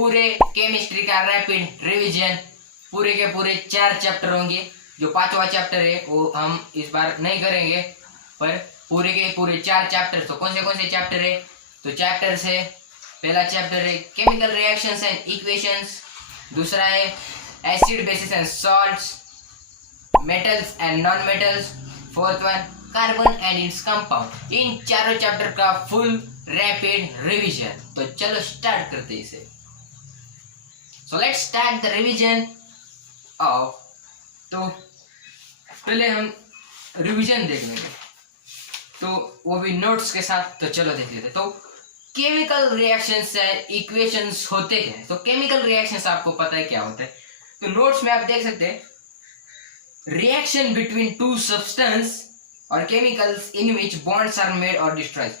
पूरे केमिस्ट्री का rapid revision, पूरे के पूरे 4 चैप्टर होंगे। जो 5वां चैप्टर है वो हम इस बार नहीं करेंगे, पर पूरे के पूरे 4 चैप्टर। तो कौन से चैप्टर है? तो चैप्टर से पहला चैप्टर है केमिकल रिएक्शंस एंड इक्वेशंस, दूसरा है acid basis and salts, metals and non metals, fourth one carbon and its compound. इन चारों चैप्टर का फुल रैपिड रिवीजन। तो चलो स्टार्ट करते हैं इसे। So let's start the revision of. तो पहले हम रिवीजन देख लेंगे, तो वो भी नोट्स के साथ। तो चलो देख लेते। तो केमिकल रिएक्शंस से इक्वेशंस होते क्या है? तो केमिकल रिएक्शंस आपको पता है क्या होता है। तो नोट्स में आप देख सकते हैं रिएक्शन बिटवीन टू सब्सटेंस और chemicals in which bonds are made और डिस्ट्रॉयड।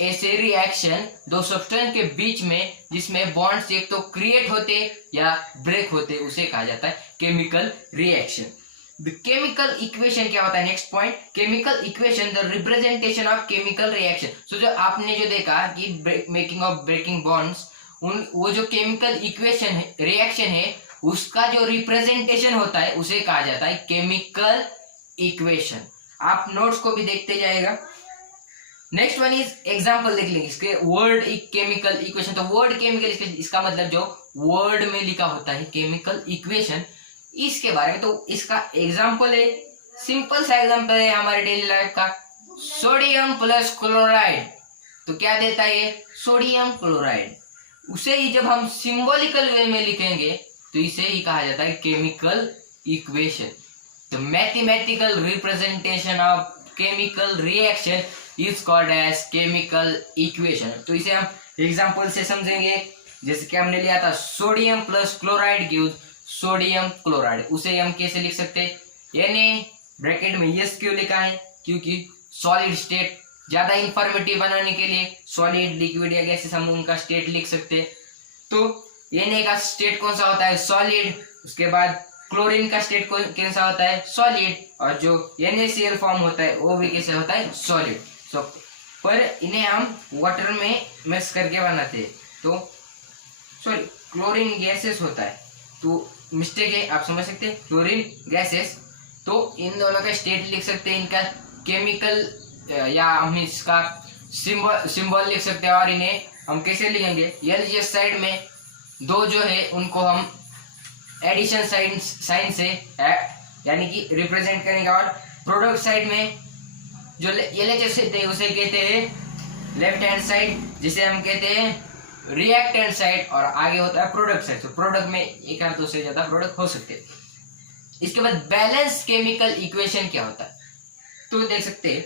ऐसे रिएक्शन दो सब्सटेंस के बीच में जिसमें बॉन्ड्स एक तो क्रिएट होते या ब्रेक होते, उसे कहा जाता है chemical reaction. The chemical equation क्या होता है? Next point, chemical equation the representation of chemical reaction. So जो आपने जो देखा कि मेकिंग ऑफ ब्रेकिंग बॉन्ड्स, वो जो केमिकल इक्वेशन है, रिएक्शन है, उसका जो रिप्रेजेंटेशन होता है उसे कहा जाता है केमिकल इक्वेशन। आप नोट्स को भी देखते जाएगा। नेक्स्ट वन इज एग्जांपल देख लेंगे इसके। Word chemical equation. तो वर्ड केमिकल इक्वेशन, इसका मतलब जो वर्ड में लिखा होता है केमिकल इक्वेशन, इसके बारे में। तो इसका एग्जांपल है, सिंपल सा एग्जांपल है हमारे डेली लाइफ का, सोडियम प्लस क्लोराइड। तो क्या देता है ये? Sodium chloride. उसे ही जब हम सिंबॉलिकल वे में लिखेंगे तो इसे ही कहा जाता है chemical equation. The mathematical representation of chemical reaction is called as chemical equation. तो इसे हम एग्जांपल से समझेंगे। जैसे कि हमने लिया था sodium plus chloride gives sodium chloride. उसे हम कैसे लिख सकते हैं? यानी ब्रैकेट में यस क्यों लिखा है? क्योंकि सॉलिड स्टेट ज्यादा इंफॉर्मेटिव बनाने के लिए सॉलिड, लिक्विड या गैसेस हम उनका स्टेट लिख सकते हैं। तो Na का स्टेट कौन सा होता है? सॉलिड। उसके बाद क्लोरीन का स्टेट कौन सा होता है? सॉलिड। और जो NaCl फॉर्म होता है वो भी कैसे होता है? सॉलिड। सो पर इन्हें हम वाटर में मिक्स करके बनाते हैं। तो सॉरी, क्लोरीन गैसेस होता है, तो मिस्टेक है, आप समझ सकते हैं, क्लोरीन गैसेस। तो इन दोनों का स्टेट लिख सकते हैं, इनका केमिकल या हम इसका सिंबल लिख सकते हैं। और इन्हें हम कैसे लिखेंगे? LGS साइड में दो जो है उनको हम एडिशन साइन से यानी कि रिप्रेजेंट करेंगे, और प्रोडक्ट साइड में जो LHS थे उसे कहते हैं लेफ्ट हैंड साइड, जिसे हम कहते हैं रिएक्टेंट साइड, और आगे होता है प्रोडक्ट साइड। तो प्रोडक्ट में एक या दो से ज्यादा प्रोडक्ट हो सकते हैं। इसके बाद बैलेंस केमिकल इक्वेशन क्या होता है? तो देख सकते हैं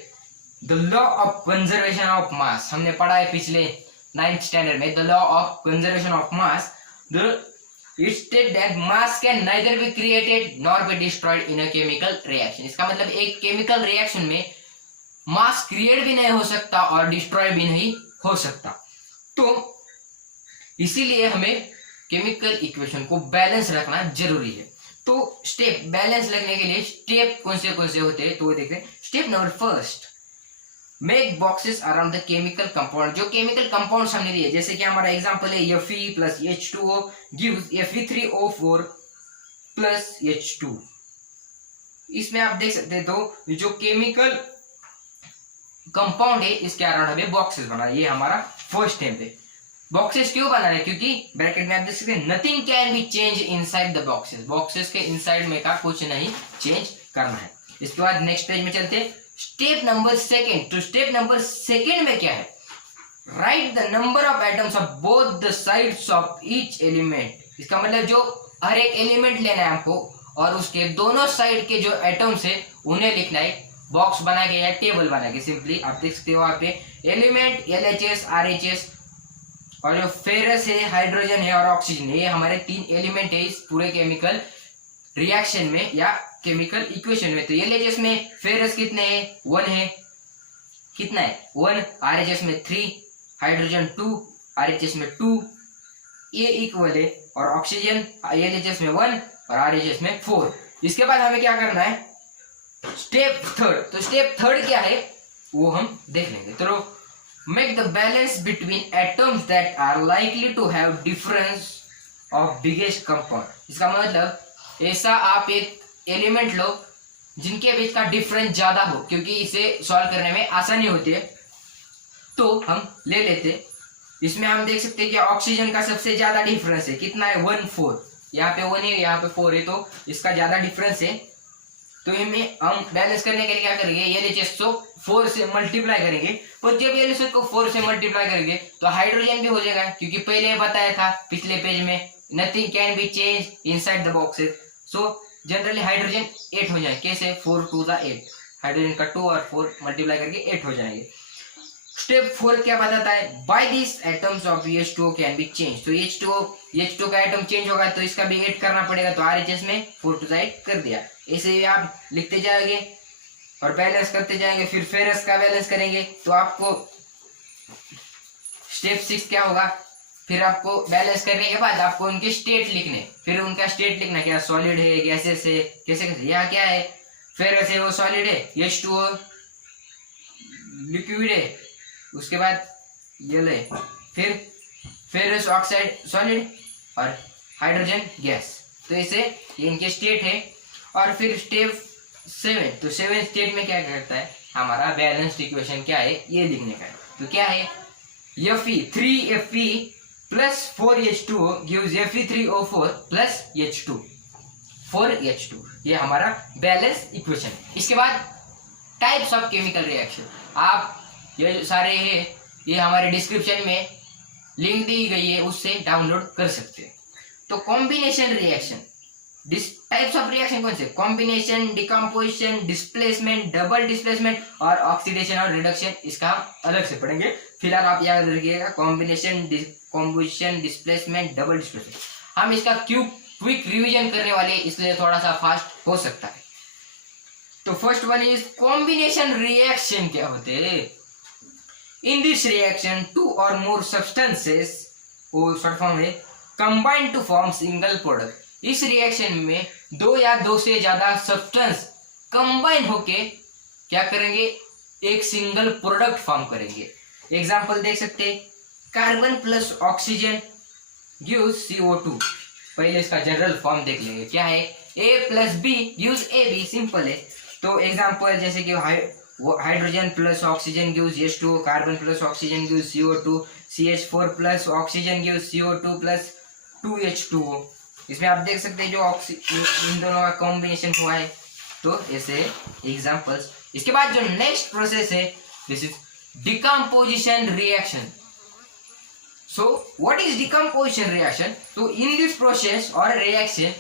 the law of conservation of mass, हमने पढ़ा है पिछले 9th स्टैंडर्ड में। The law of conservation of mass, it states that mass can neither be created nor be destroyed in a chemical reaction। इसका मतलब एक केमिकल रिएक्शन में मास create भी नहीं हो सकता और डिस्ट्रॉय भी नहीं हो सकता। तो इसीलिए हमें केमिकल इक्वेशन को बैलेंस रखना जरूरी है। तो स्टेप बैलेंस रखने के लिए स्टेप कौन से होते हैं? तो देखते हैं। Step number first, make boxes around the chemical compound. जो केमिकल कंपाउंड्स हमने लिए, जैसे कि हमारा एग्जांपल है Fe plus H2O gives Fe3O4 plus H2। इसमें आप देख सकते हैं, तो जो केमिकल कंपाउंड है इसके अराउंड हमें बॉक्सेस बनाना, ये हमारा फर्स्ट स्टेप है। बॉक्सेस क्यों बनाना है? क्योंकि ब्रैकेट में आप देख सकते हैं nothing can be change inside the boxes. Boxes के इनसाइड में का कुछ नहीं चेंज करना है। इसके बाद नेक्स्ट पेज में चलते हैं। Step number second. तो स्टेप नंबर सेकेंड में क्या है? Right the number of atoms of both the sides of each element. इसका मतलब जो हर एक एलिमेंट लेना है हमको, और उसके दोनों साइड के जो एटम्स है उन्हें लिखना है बॉक्स बना के या टेबल बना के। सिंपली आप देख सकते हो वहां पे एलिमेंट LHS, RHS, और जो फेरस है, हाइड्रोजन है और ऑक्सीजन है, ये हमारे 3 एलिमेंट है इस पूरे केमिकल रिएक्शन में या केमिकल इक्वेशन में। तो LHS में फेरस कितने हैं? 1 है। कितना है? 1। RHS में 3, हाइड्रोजन 2, RHS में 2, ये इक्वल है। और ऑक्सीजन LHS में 1 और RHS में 4। इसके बाद हमें क्या करना है? Step third. तो स्टेप थर्ड क्या है वो हम देख लेंगे। तो make the balance between atoms that are likely to have difference of biggest compound। इसका मतलब ऐसा आप एक एलिमेंट लो जिनके बीच का डिफरेंस ज्यादा हो, क्योंकि इसे सॉल्व करने में आसानी होती है, तो हम ले लेते। इसमें हम देख सकते हैं कि ऑक्सीजन का सबसे ज्यादा डिफरेंस है, कितना है 1,4, यहाँ पे 1 है यहाँ पे 4 है, तो इसका ज्यादा डिफरेंस है। तो इनमें हम बैलेंस करने के लिए क्या करेंगे, एलएचएस को 4 से मल्टीप्लाई करेंगे, और जब एलएचएस को 4 से मल्टीप्लाई करेंगे तो हाइड्रोजन भी हो जाएगा, क्योंकि पहले बताया था पिछले पेज में nothing can be change inside the boxes. So generally hydrogen 8 हो जाए, कैसे 4 2 8, हाइड्रोजन का 2 और 4 मल्टीप्लाई करके 8 हो जाएंगे। स्टेप 4 क्या बताता है, by this atoms of H2O can be change. तो H2O का एटम चेंज होगा तो इसका भी 8 करना पड़ेगा, तो RHS में 4 2 8 कर दिया। ऐसे ही आप लिखते जाएंगे और बैलेंस करते जाएंगे, फिर फेरस का बैलेंस करेंगे। तो आपको स्टेप 6 क्या होगा, फिर आपको बैलेंस करने के बाद आपको उनके स्टेट लिखने, फिर उनका स्टेट लिखना, क्या सॉलिड है, गैसेस है, कैसे कैसे, यहाँ क्या है, फेरस है वो सॉलिड है, H2O लिक्विड है, उसके बाद ये ले, फिर फेरस ऑक्साइड सॉलिड और हाइड्रोजन गैस। तो ऐसे इनके स्टेट है। और फिर स्टेप 7, तो 7 स्टेट में क्या करता है, हमारा बैलेंस्ड इक्वेशन क्या है ये लिखने का है। तो क्या है, Fe 3Fe plus 4H2O gives Fe3O4 plus H2 4H2, ये हमारा बैलेंस इक्वेशन है। इसके बाद टाइप्स ऑफ केमिकल रिएक्शन, आप ये जो सारे है ये हमारे डिस्क्रिप्शन में लिंक दी गई है, उससे डाउनलोड कर सकते हैं। तो combination reaction, types of reaction कौन से, combination, decomposition, displacement, double displacement और ऑक्सीडेशन और रिडक्शन, इसका हम अलग से पढ़ेंगे। फिलहाल आप याद रखिएगा combination, composition, displacement, double displacement. हम इसका क्विक रिवीजन करने वाले, इसलिए थोड़ा सा फास्ट हो सकता है। तो first one is combination reaction. क्या होते हैं, in this reaction 2 or more substances, वो शॉर्ट फॉर्म है, combine to form single product. इस रिएक्शन में 2 या 2 से ज्यादा सब्सटेंस कंबाइन होके क्या करेंगे, एक सिंगल प्रोडक्ट फॉर्म करेंगे। एग्जांपल देख सकते हैं, carbon plus oxygen gives CO2। पहले इसका जनरल फॉर्म देख लेंगे, क्या है, A plus B gives AB, simple है। तो एग्जांपल जैसे कि hydrogen plus oxygen gives H2O, carbon plus oxygen gives CO2, CH4 plus oxygen gives CO2 plus 2H2O। इसमें आप देख सकते हैं जो इन दोनों का कॉम्बिनेशन हुआ है। तो ऐसे एग्जांपल्स। इसके बाद जो नेक्स्ट प्रोसेस है, this is decomposition reaction. So what is decomposition reaction, तो इन दिस प्रोसेस और रिएक्शन,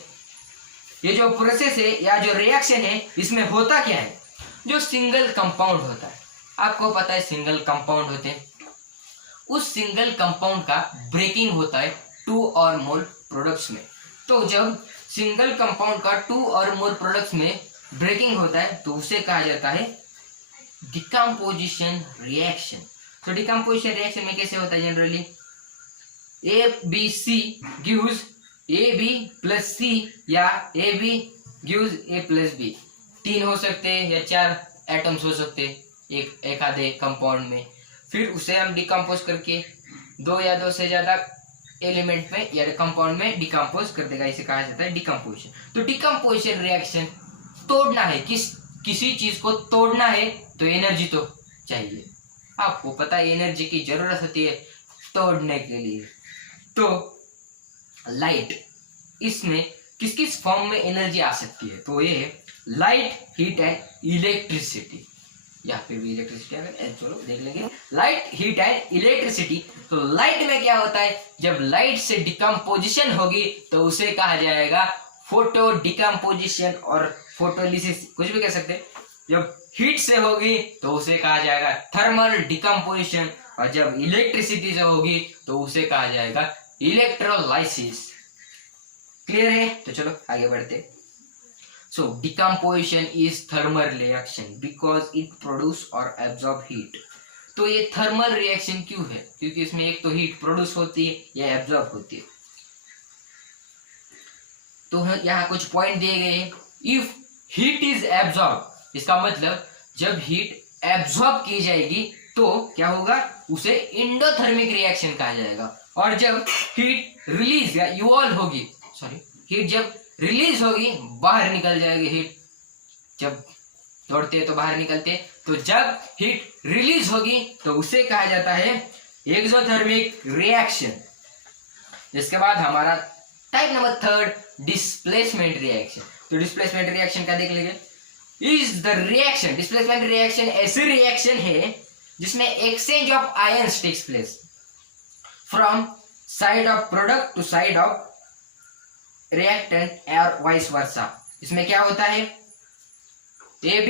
ये जो प्रोसेस है या जो रिएक्शन है, इसमें होता क्या है, जो सिंगल कंपाउंड होता है, आपको पता है सिंगल कंपाउंड होते हैं, उस सिंगल कंपाउंड का ब्रेकिंग होता है 2 or more प्रोडक्ट्स में। तो जब सिंगल कंपाउंड का 2 or more प्रोडक्ट्स में ब्रेकिंग होता है तो उसे कहा जाता है डिकम्पोजिशन रिएक्शन। तो डिकम्पोजिशन रिएक्शन में कैसे होता है, generally ABC gives AB plus C या AB gives A plus B। 3 हो सकते हैं या 4 एटम्स हो सकते हैं एक आधे कंपाउंड में। फिर उसे हम डिकम्पोज करके 2 या 2 से ज्यादा एलिमेंट में या कंपाउंड में डिकम्पोज कर देगा, इसे कहा जाता है डिकम्पोजिशन। तो डिकम्पोजिशन रिएक्शन तोड़ना है, किसी चीज को तोड़ना है तो एनर्जी तो चाहिए, आपको पता है एनर्जी की जरूरत होती है तोड़ने के लिए। तो लाइट, इसमें किस किस फॉर्म में एनर्जी आ सकती है, तो ये लाइट, हीट एंड इलेक्ट्रिसिटी। यहाँ पे भी इलेक्ट्रिसिटी आ गई, चलो देख लेंगे। Light, heat and electricity. तो लाइट में क्या होता है, जब लाइट से डिकम्पोजिशन होगी तो उसे कहा जाएगा फोटो डिकम्पोजिशन और फोटोलिसिस, कुछ भी कह सकते हैं। जब हीट से होगी तो उसे कहा जाएगा थर्मल डिकम्पोजिशन, और जब इलेक्ट्रिसिटी से होगी तो उसे कहा जाएगा इलेक्ट्रोलाइसिस। क्लियर है, तो चलो आगे बढ़ते। So decomposition is thermal reaction because it produce or absorb heat। तो ये थर्मल रिएक्शन क्यों है, क्योंकि इसमें एक तो हीट प्रोड्यूस होती है या एब्जॉर्ब होती है। तो यहाँ कुछ पॉइंट दिए गए हैं। इफ हीट इज एब्जॉर्ब, इसका मतलब जब हीट एब्जॉर्ब की जाएगी तो क्या होगा, उसे इंडोथर्मिक रिएक्शन कहा जाएगा। और जब हीट रिलीज या इवॉल्व होगी, हीट जब रिलीज होगी बाहर निकल जाएगी, हीट जब दौड़ते हैं तो बाहर निकलते हैं, तो जब हीट रिलीज होगी तो उसे कहा जाता है एक्सोथर्मिक रिएक्शन। इसके बाद हमारा टाइप नंबर 3 डिस्प्लेसमेंट रिएक्शन। तो डिस्प्लेसमेंट रिएक्शन का देख लीजिए। Is the reaction, displacement reaction ऐसी रिएक्शन है जिसमें exchange of ions takes place from side of product to side of reactant और वाइस वर्सा। इसमें क्या होता है, AB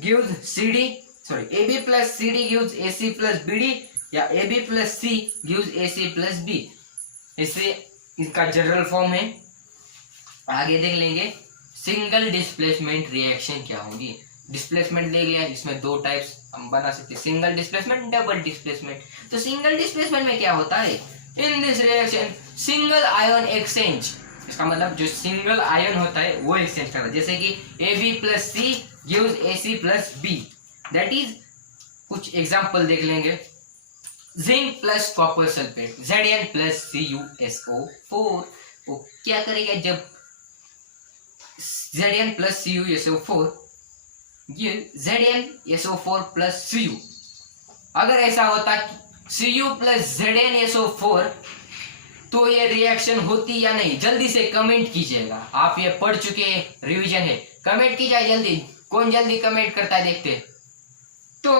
gives CD, AB plus CD gives AC plus BD या AB plus C gives AC plus B। इससे इसका general form है। आगे देख लेंगे सिंगल डिस्प्लेसमेंट रिएक्शन क्या होगी। डिस्प्लेसमेंट देख लिया, इसमें दो टाइप्स हम बना सकते हैं, सिंगल डिस्प्लेसमेंट, डबल डिस्प्लेसमेंट। तो सिंगल डिस्प्लेसमेंट में क्या होता है, इन this reaction single ion exchange, इसका मतलब जो सिंगल आयन होता है वो एक्सचेंज करता है। जैसे कि AB plus C gives AC plus B, that is, कुछ एग्जांपल देख लेंगे। Zinc plus copper sulphate Zn plus CuSO4, वो क्या करेगा, जब Zn plus CuSO4 give ZnSO4 plus Cu, अगर ऐसा होता Cu plus ZnSO4 तो ये रिएक्शन होती या नहीं, जल्दी से कमेंट कीजिएगा। आप ये पढ़ चुके हैं, रिवीजन है, कमेंट कीजिए जल्दी। कौन जल्दी कमेंट करता है देखते। तो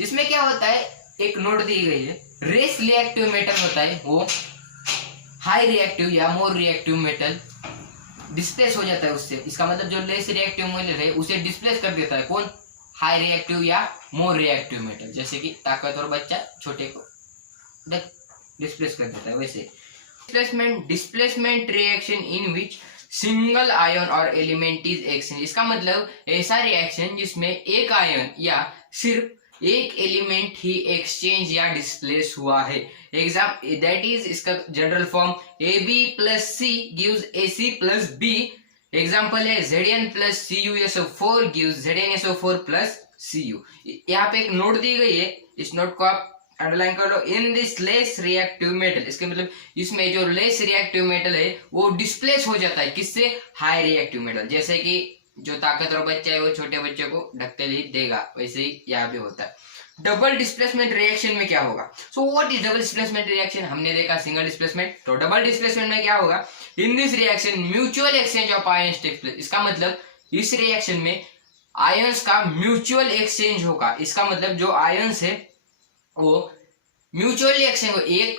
इसमें क्या होता है, एक नोट दी गई है, रेस रिएक्टिव मेटल होता है वो हाई रिएक्टिव या मोर रिएक्टिव मेटल डिस्प्लेस हो जाता है उससे। इसका मतलब जो लेस रिएक्टिव मेटल है उसे डिस्प्लेस कर देता है कौन, हाई रिएक्टिव या मोर रिएक्टिव मेटल। जैसे कि ताकतवर बच्चा छोटे को डिस्प्लेस कर देता है, वैसे displacement reaction in which single ion और एलिमेंट इज एक्सचेंज। इसका मतलब ऐसा रिएक्शन जिसमें एक आयन या सिर्फ एक एलिमेंट ही एक्सचेंज या डिस्प्लेस हुआ है। एग्जाम दैट इज, इसका general form AB plus C gives AC plus B। Example है Zn plus CuSO4 gives ZnSO4 plus Cu। यहाँ पे एक नोट दी गई है, इस नोट को आप अंडरलाइन कर लो। In this less reactive metal, इसके मतलब इसमें जो लेस रिएक्टिव मेटल है वो डिस्प्लेस हो जाता है किससे, हाई रिएक्टिव मेटल। जैसे कि जो ताकतवर बच्चा है वो छोटे बच्चे को ढकते ही देगा, वैसे ही यहाँ पे होता है। डबल डिस्प्लेसमेंट रिएक्शन में क्या होगा, so what is double displacement reaction. हमने देखा सिंगल डिस्प्लेसमेंट, तो डबल डिस्प्लेसमेंट में क्या होगा, in this reaction mutual exchange of ions takes place. इसका मतलब इस रिएक्शन में आयंस का म्यूचुअल एक्सचेंज होगा। इसका मतलब जो आयंस है वो म्यूचुअली एक्सचेंज हो, एक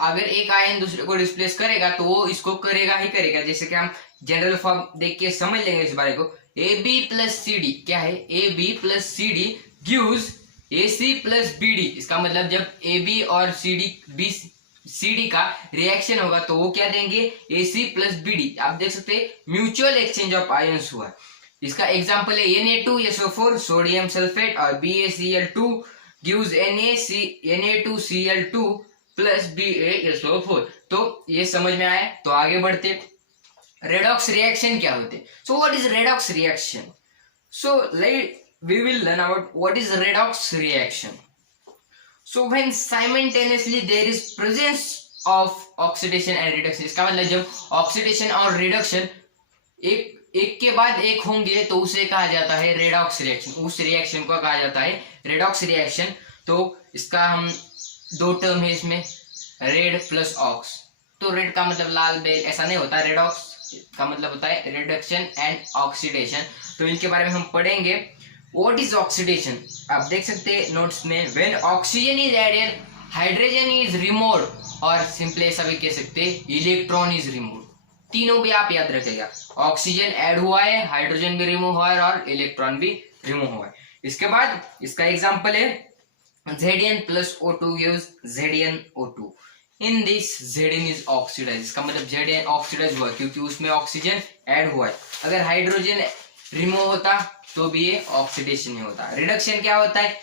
अगर एक आयन दूसरे को डिस्प्लेस करेगा तो वो इसको करेगा ही करेगा। जैसे कि हम जनरल फॉर्म देख के समझ लेंगे इस बारे को। AB plus CD क्या है, AB plus CD gives AC plus BD। इसका मतलब जब AB और CD का रिएक्शन होगा तो वो क्या देंगे, AC plus BD। आप देख सकते हैं म्यूचुअल एक्सचेंज ऑफ आयंस हुआ। इसका एग्जांपल है Na2SO4 सोडियम सल्फेट और BaCl2 gives Na2Cl2 plus BaSO4। तो ये समझ में आया, तो आगे बढ़ते। रेडॉक्स रिएक्शन क्या होते, सो what is redox reaction. So we will learn about what is redox reaction. So when simultaneously there is presence of oxidation and reduction, इसका मतलब जब ऑक्सीडेशन और रिडक्शन एक के बाद एक होंगे तो उसे कहा जाता है रेडॉक्स रिएक्शन। उस रिएक्शन को कहा जाता है रेडॉक्स रिएक्शन। तो इसका हम दो टर्म है इसमें, रेड प्लस ऑक्स। तो रेड का मतलब लाल बेल ऐसा नहीं होता, रेडॉक्स का मतलब होता है रिडक्शन एंड ऑक्सीडेशन। तो इनके बारे में हम पढ़ेंगे। व्हाट इज ऑक्सीडेशन, आप देख सकते हैं नोट्स में, when oxygen is added hydrogen is removed, और सिंपली ऐसा भी कह सकते हैं इलेक्ट्रॉन इज रिमूव्ड। तीनों भी आप याद रखेगा, ऑक्सीजन ऐड हुआ है, हाइड्रोजन भी रिमूव हुआ है और इलेक्ट्रॉन भी रिमूव हुआ है। इसके बाद इसका एग्जांपल है Zn plus O2 gives ZnO2। In this Zn is oxidized। इसका मतलब Zn ऑक्सीडाइज हुआ क्योंकि उसमें ऑक्सीजन ऐड हुआ है। अगर हाइड्रोजन रिमूव होता तो भी ये ऑक्सीडेशन नहीं होता। रिडक्शन क्या होता है,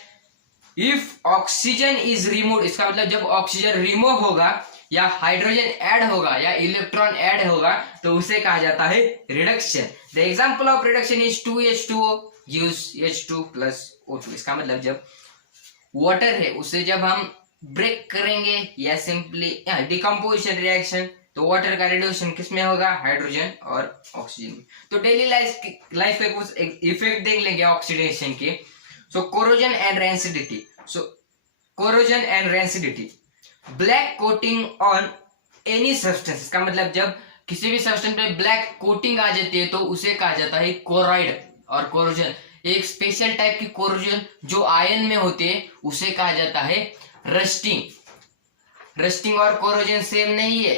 इफ ऑक्सीजन इज रिमूव्ड, इसका मतलब जब ऑक्सीजन रिमूव होगा या हाइड्रोजन ऐड होगा या इलेक्ट्रॉन ऐड होगा तो उसे कहा जाता है reduction. The example of reduction is 2H2O gives H2 plus O2। इसका मतलब जब वाटर है उसे जब हम ब्रेक करेंगे या सिंपली डिकम्पोजिशन रिएक्शन, तो वाटर का रिड्यूशन किसमें होगा, हाइड्रोजन और ऑक्सीजन में। तो डेली लाइफ के कुछ इफेक्ट देख लेंगे ऑक्सीडेशन के। So corrosion and rancidity, so corrosion and rancidity, black coating on any substance, का मतलब जब किसी भी सब्सटेंस पे ब्लैक कोटिंग आ जाती है तो उसे कहा जाता है कोरॉइड। और कोरोजन एक स्पेशल टाइप की कोरोजन जो आयन में होते हैं उसे कहा जाता है रस्टिंग। रस्टिंग और कोरोजन सेम नहीं है,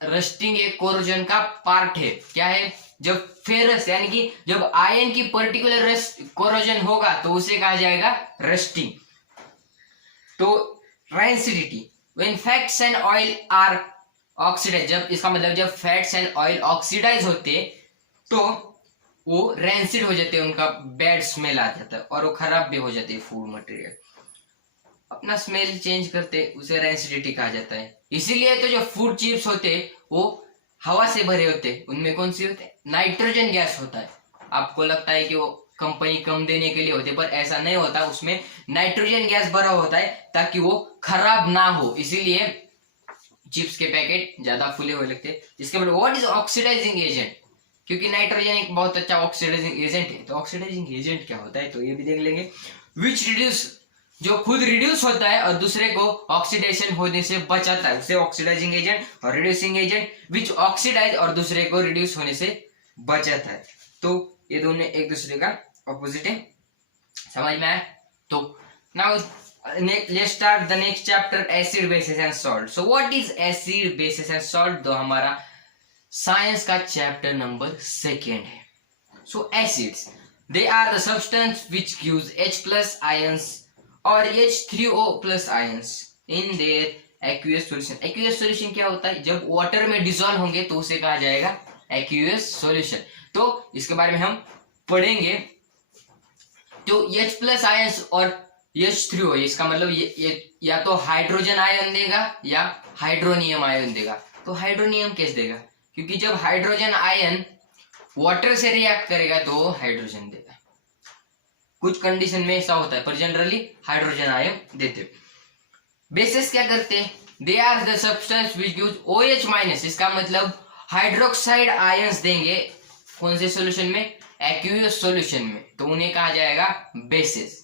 रस्टिंग एक कोरोजन का पार्ट है। क्या है, जब फेरस यानी कि जब आयन की पर्टिकुलर कोरोजन होगा तो उसे कहा जाएगा रस्टिंग। तो rancidity, when fats and oil are oxidise, जब इसका मतलब जब फैट्स एंड ऑयल ऑक्सीडाइज होते तो वो रेंसिड हो जाते हैं, उनका बैड स्मेल आ जाता है और वो खराब भी हो जाते हैं फूड मटेरियल, अपना स्मेल चेंज करते, उसे रेंसिडिटी कहा जाता है। इसीलिए तो जो फूड चिप्स होते वो हवा से भरे होते, उनमें कौन सी होते, नाइट्रोजन गैस होता है। आपको लगता है कि वो कंपनी कम देने के लिए होते, पर ऐसा नहीं होता, उसमें नाइट्रोजन गैस भरा होता है ताकि वो खराब ना हो, इसीलिए चिप्स के पैकेट ज्यादा फूले हुए लगते हैं। इसके बाद व्हाट इज ऑक्सीडाइजिंग एजेंट, क्योंकि नाइट्रोजन एक बहुत अच्छा ऑक्सीडाइजिंग एजेंट है। तो ऑक्सीडाइजिंग एजेंट क्या होता है तो ये भी देख लेंगे। विच रिड्यूस, जो खुद रिड्यूस होता है और दूसरे को ऑक्सीडेशन होने से बचाता है, उसे ऑक्सीडाइजिंग एजेंट, और रिड्यूसिंग एजेंट विच ऑक्सीडाइज और दूसरे को रिड्यूस होने से बचाता है। तो ये दोनों एक दूसरे का ऑपोजिट है, समझ में आया। तो now let's start the next chapter, acid bases and salt. So what is acid bases and salt, तो हमारा साइंस का चैप्टर नंबर 2 है। So acids, they are the substance which gives H plus ions or H3O plus ions in their aqueous solution. aqueous solution क्या होता है, जब water में dissolve होंगे तो उसे कहा जाएगा aqueous solution। तो इसके बारे में हम पढ़ेंगे। तो H plus ions और H3O, इसका मतलब ये या तो हाइड्रोजन आयन देगा या हाइड्रोनियम आयन देगा। तो हाइड्रोनियम कैसे देगा, क्योंकि जब हाइड्रोजन आयन वाटर से रिएक्ट करेगा तो हाइड्रोजन देगा। कुछ कंडीशन में ऐसा होता है, पर जनरली हाइड्रोजन आयन देते। बेसिस क्या करते हैं, they are the substance which gives OH minus, इसका मतलब हाइड्रोक्साइड आयंस देंगे कौन से सॉल्यूशन में, एक्वियस सॉल्यूशन में, तो उन्हें कहा जाएगा बेसिस।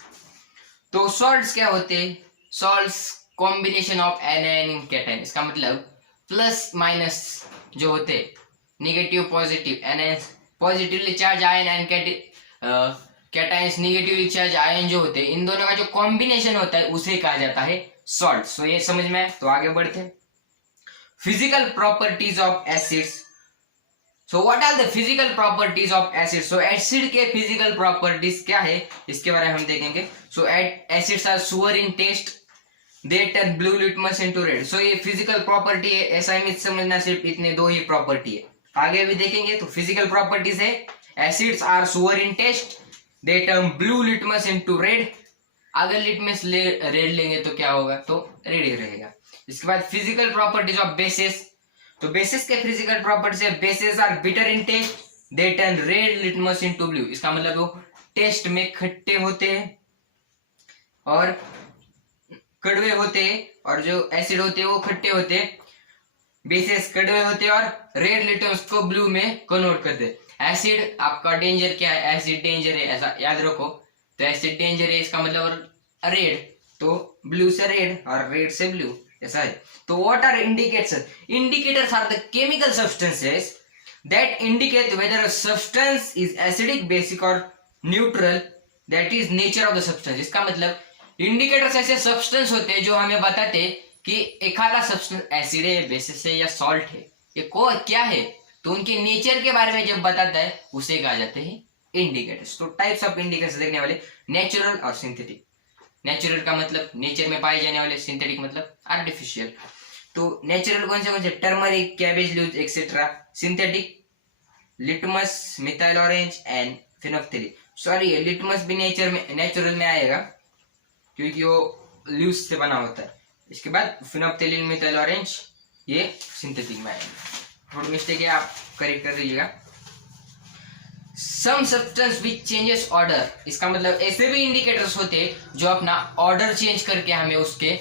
तो सॉल्ट्स क्या होते हैं, salts combination of anion cation, इसका मतलब प्लस माइनस जो होते negative positive, anion positively charge ion and cations negatively charge ion जो होते हैं, इन दोनों का जो कॉम्बिनेशन होता है उसे कहा जाता है सॉल्ट। सो ये समझ में आए, तो आगे बढ़ते हैं। Physical properties of acids, so what are the physical properties of acid. So acid के फिजिकल प्रॉपर्टीज क्या है इसके बारे में हम देखेंगे। सो acids are sour in taste, they turn blue litmus into red. So ये फिजिकल प्रॉपर्टी है, ऐसा ही मत समझना सिर्फ इतने दो ही प्रॉपर्टी है, आगे भी देखेंगे। तो फिजिकल प्रॉपर्टीज है, acids are sour in taste, they turn blue litmus into red. अगर लिटमस रेड लेंगे तो क्या होगा, तो रेड ही रहेगा। इसके बाद फिजिकल प्रॉपर्टीज ऑफ बेसिस, तो बेसिस के फिजिकल प्रॉपर्टीज है, bases are bitter in taste, they turn red litmus into blue. इसका मतलब वो टेस्ट में खट्टे होते हैं और कड़वे होते हैं, और जो एसिड होते हैं वो खट्टे होते हैं। बेसिस कड़वे होते हैं और रेड लिटमस को ब्लू में कन्वर्ट करते हैं। एसिड आपका डेंजर क्या है, एसिड डेंजर है ऐसा याद रखो। तो एसिड डेंजर है इसका मतलब रेड, तो ब्लू से रेड और रेड से ब्लू ऐसा है। तो what are indicators, indicators are the chemical substances that indicate whether a substance is acidic, basic और neutral, that is nature of the substance. इसका मतलब इंडिकेटर्स ऐसे सब्सटेंस होते हैं जो हमें बताते हैं कि एक आधा सब्सटेंस एसिड है, बेसिस है या सॉल्ट है, ये को क्या है, तो उनके नेचर के बारे में जब बताता है उसे कहा जाते हैं इंडिकेटर्स। तो टाइप्स ऑफ इंडिकेटर्स देखने वाले, नेचुरल और सिंथेटिक। नेचुरल का मतलब नेचर में पाए जाने वाले, सिंथेटिक मतलब आर्टिफिशियल। तो नेचुरल कौन से, turmeric, cabbage leaves etcetera. Synthetic litmus, methyl orange and phenolphthalein. Sorry litmus भी नेचुरल में आएगा क्योंकि वो लीव्स से बना होता है। इसके बाद फिनोक्थिलीन, मिथाइल ऑरेंज ये सिंथेटिक में आएगा। थोड़ी मिस्टेक है, आप करेक्ट कर लीजिएगा। Some substance which changes order, इसका मतलब ऐसे भी इंडिकेटर्स होते हैं जो अपना ऑर्डर चेंज करके हमें उसके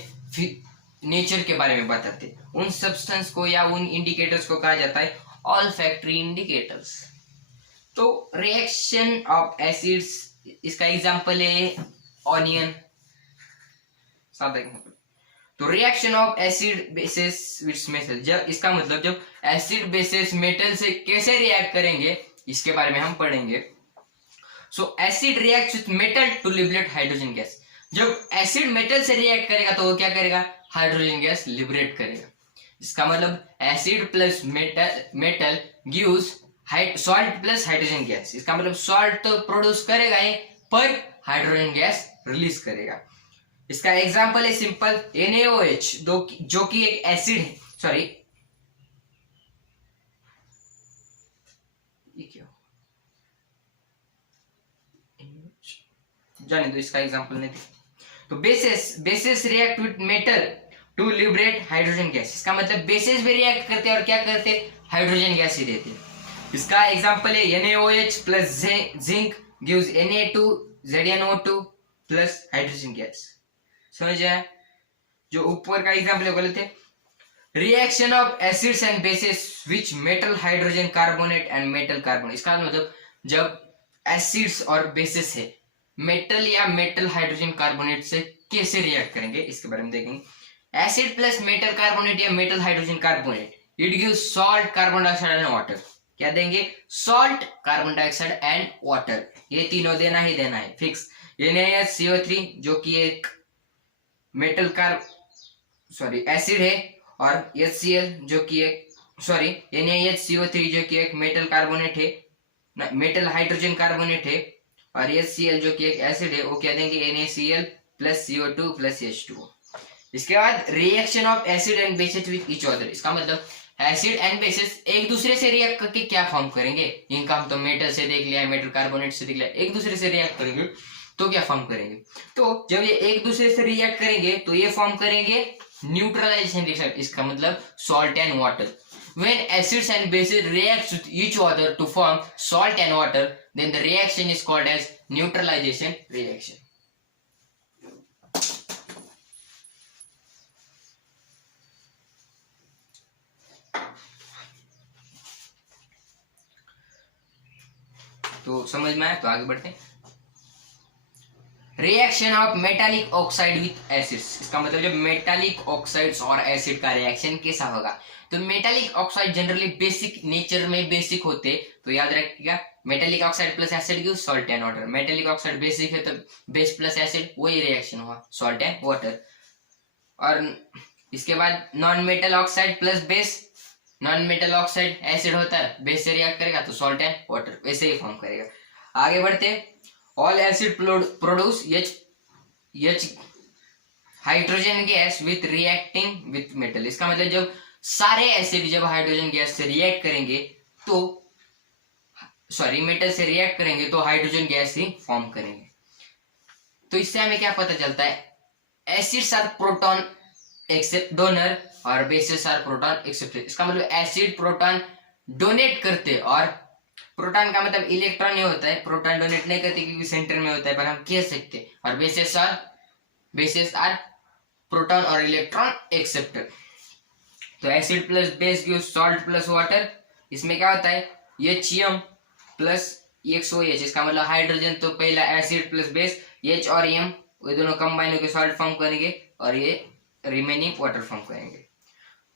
नेचर के बारे में बताते हैं। उन सब्सटेंस को या उन इंडिकेटर्स को कहा जाता है ऑल फैक्टरी इंडिकेटर्स। तो रिएक्शन ऑफ एसिड्स, इसका एग्जांपल है ऑनियन। तो reaction of acid basis with metal, जब इसका मतलब जब एसिड बेसिस मेटल से कैसे रिएक्ट करेंगे इसके बारे में हम पढ़ेंगे। So acid react with metal to liberate hydrogen gas. जब एसिड मेटल से रिएक्ट करेगा तो वो क्या करेगा, हाइड्रोजन गैस लिबरेट करेगा। इसका मतलब acid plus metal gives salt plus hydrogen gas. इसका मतलब सॉल्ट तो प्रोड्यूस करेगा ही पर हाइड्रोजन गैस रिलीज करेगा। इसका एग्जांपल है सिंपल NaOH, जो कि एक एसिड है। सॉरी, ये क्या जाने दो, इसका एग्जांपल नहीं थे। तो bases react with metal to liberate hydrogen gas. इसका मतलब बेसिस भी रिएक्ट करते हैं और क्या करते हैं, हाइड्रोजन गैस ही देते हैं। इसका एग्जांपल है NaOH plus zinc gives Na2ZnO2 plus hydrogen gas. समझ आया? जो ऊपर का एग्जांपल बोले थे, reaction of acids and basis which metal hydrogen carbonate and metal carbonate. इसका मतलब जब एसिड्स और बेसिस है, मेटल या मेटल हाइड्रोजन कार्बोनेट से कैसे रिएक्ट करेंगे इसके बारे में देखेंगे। एसिड प्लस मेटल कार्बोनेट या metal hydrogen carbonate, it gives salt, carbon dioxide and water. क्या देंगे, salt, carbon dioxide and water, ये तीनों देना ही देना है फिक्स। NaCO3 जो कि एक मेटल एसिड है, और HCl जो कि एक NaHCO3 जो कि एक मेटल कार्बोनेट है, मेटल हाइड्रोजन कार्बोनेट है, और HCl जो कि एक एसिड है, वो क्या देंगे, NaCl plus CO2 plus H2O। इसके बाद reaction of acid and bases with each other. इसका मतलब एसिड एंड बेसिस एक दूसरे से रिएक्ट करके क्या फॉर्म करेंगे, इनका हम तो मेटल से देख लिया, मेटल कार्बोनेट से देख लिया, एक दूसरे से रिएक्ट करेंगे तो क्या फॉर्म करेंगे। तो जब ये एक दूसरे से रिएक्ट करेंगे तो ये फॉर्म करेंगे न्यूट्रलाइजेशन रिएक्शन। इसका मतलब salt and water. When acids and bases react with each other to form salt and water, then the reaction is called as neutralization reaction. तो समझ में आया, तो आगे बढ़ते हैं। Reaction of metallic oxide with acids. इसका मतलब जब मेटालिक ऑक्साइड्स और एसिड का रिएक्शन कैसा होगा। तो metallic oxide generally basic nature में बेसिक होते, तो याद रखिएगा metallic oxide plus acid gives salt and water. Metallic oxide basic है तो बेस प्लस एसिड, वही रिएक्शन हुआ सॉल्ट एंड वाटर। और इसके बाद non metal oxide plus base, non metal oxide acid होता है, बेस से रिएक्ट करेगा तो सॉल्ट एंड वाटर, वैसे ही फॉर्म करेगा। आगे बढ़ते, all acid produce H hydrogen gas with reacting with metal. इसका मतलब जब सारे एसिड जब हाइड्रोजन गैस से रिएक्ट करेंगे तो मेटल से रिएक्ट करेंगे तो हाइड्रोजन गैस ही फॉर्म करेंगे। तो इससे हमें क्या पता चलता है, acids are proton accept donor और बेसिस आर प्रोटॉन एक्सेप्टर। इसका मतलब एसिड प्रोटॉन डोनेट करते, और प्रोटॉन का मतलब इलेक्ट्रॉन ही होता है, प्रोटॉन डोनेट नहीं करते क्योंकि सेंटर में होता है, पर हम कह सकते हैं। और बेसिस आर प्रोटॉन और इलेक्ट्रॉन एक्सेप्टर। तो acid plus base gives salt plus water. इसमें क्या होता है, HM प्लस XOH। इसका मतलब हाइड्रोजन तो पहला एसिड प्लस बेस, H और M ये दोनों कंबाइन होकर सॉल्ट फॉर्म करेंगे और ये रिमेनिंग वाटर फॉर्म करेंगे।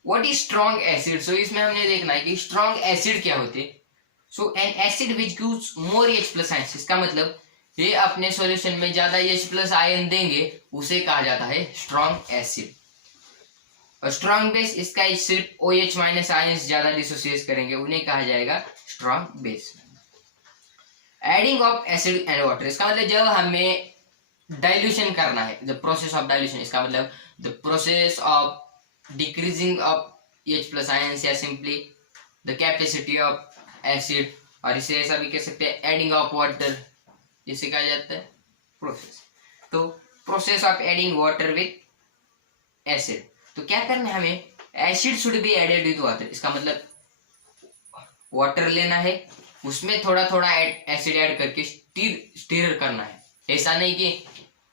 What is strong acid. So इसमें हमने देखना है कि स्ट्रॉन्ग एसिड क्या होते हैं। So an acid which gives more H plus ion. इसका मतलब ये अपने सॉल्यूशन में ज्यादा H प्लस आयन देंगे, उसे कहा जाता है स्ट्रॉन्ग एसिड। और स्ट्रॉन्ग बेस, इसका सिर्फ OH माइनस आयंस ज्यादा डिसोसिएट करेंगे, उन्हें कहा जाएगा strong base. Adding of acid and water. इसका मतलब जब हमें डाइल्यूशन करना है, द प्रोसेस ऑफ डाइल्यूशन। इसका मतलब the process of decreasing of H plus ions या simply the capacity of acid, और इसे ऐसा भी कह सकते हैं एडिंग ऑफ वाटर, इसे कहा जाता है प्रोसेस। तो process of adding water with acid. तो क्या करना है हमें, acid should be added with water. इसका मतलब वाटर लेना है उसमें थोड़ा थोड़ा एसिड ऐड करके स्टीर करना है। ऐसा नहीं कि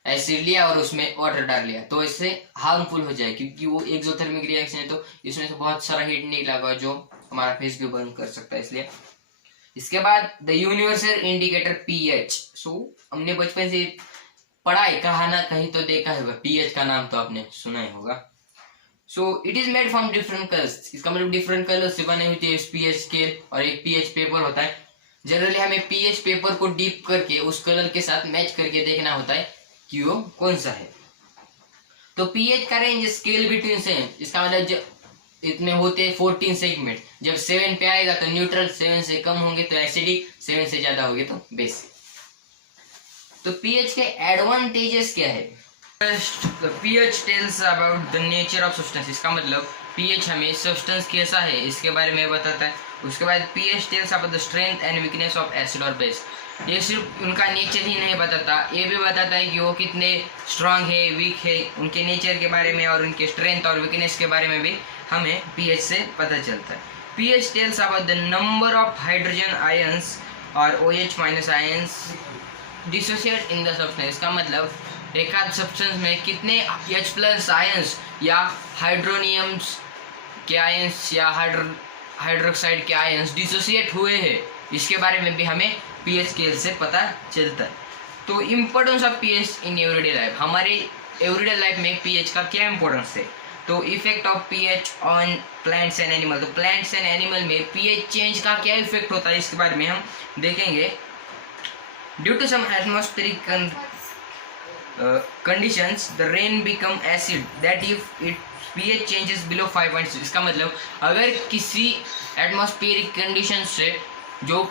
एसिड लिया और उसमें वाटर डाल लिया, तो इससे हार्मफुल हो जाए, क्योंकि वो एक्सोथर्मिक रिएक्शन है, तो इसमें से बहुत सारा हीट निकलेगा जो हमारा फेस भी बर्न कर सकता है, इसलिए। इसके बाद द यूनिवर्सल इंडिकेटर पीएच। सो हमने बचपन से पढ़ा है, कहा ना कहीं तो देखा है, पीएच का नाम तो आपने सुना ही होगा। So it is made from different colours, इसका मतलब डिफरेंट कलर से बने हुए थे पीएच स्केल, और एक पीएच पेपर होता है। जनरली हमें पीएच पेपर को डीप करके उस कलर के साथ मैच करके देखना होता है कि वो कौन सा है। तो पीएच का रेंज स्केल बिटवीन 7, इसका मतलब जब इतने होते 14 सेगमेंट, जब 7 पे आएगा तो न्यूट्रल, 7 से कम होंगे तो एसिडिक, 7 से ज्यादा होंगे तो बेसिक। तो पीएच के एडवांटेजेस क्या है? First, the pH tells about the nature of substance, इसका मतलब पीएच हमें सब्सटेंस कैसा है इसके बारे में बताता है। उसके बाद pH tells about the strength and weakness of acid और बेस, ये सिर्फ उनका नेचर ही नहीं बताता, ये भी बताता है कि वो कितने स्ट्रांग है, वीक है, उनके नेचर के बारे में और उनके स्ट्रेंथ और वीकनेस के बारे में भी हमें पीएच से पता चलता है। PH tells about the number of hydrogen ions और OH minus ions dissociate in the substance, इसका मतलब एक आध सब्सटेंस में कितने H प्लस आयंस या हाइड्रोनियम्स के आयंस या हाइड्रोक्साइड के आयंस डिसोसिएट हुए हैं, इसके बारे में भी हमें पीएच स्केल से पता चलता है। तो importance of pH in everyday life, हमारे एवरीडे लाइफ में पीएच का क्या इम्पोर्टेंस है? तो effect of pH on plants and animal, तो प्लांट्स एंड एनिमल में पीएच चेंज का क्या इफेक्ट होता है इसके बारे में हम देखेंगे। Due to some atmospheric conditions the rain become acid that if it pH changes below 5.6, इसका मतलब अगर किसी एटमॉस्फेरिक कंडीशन से जो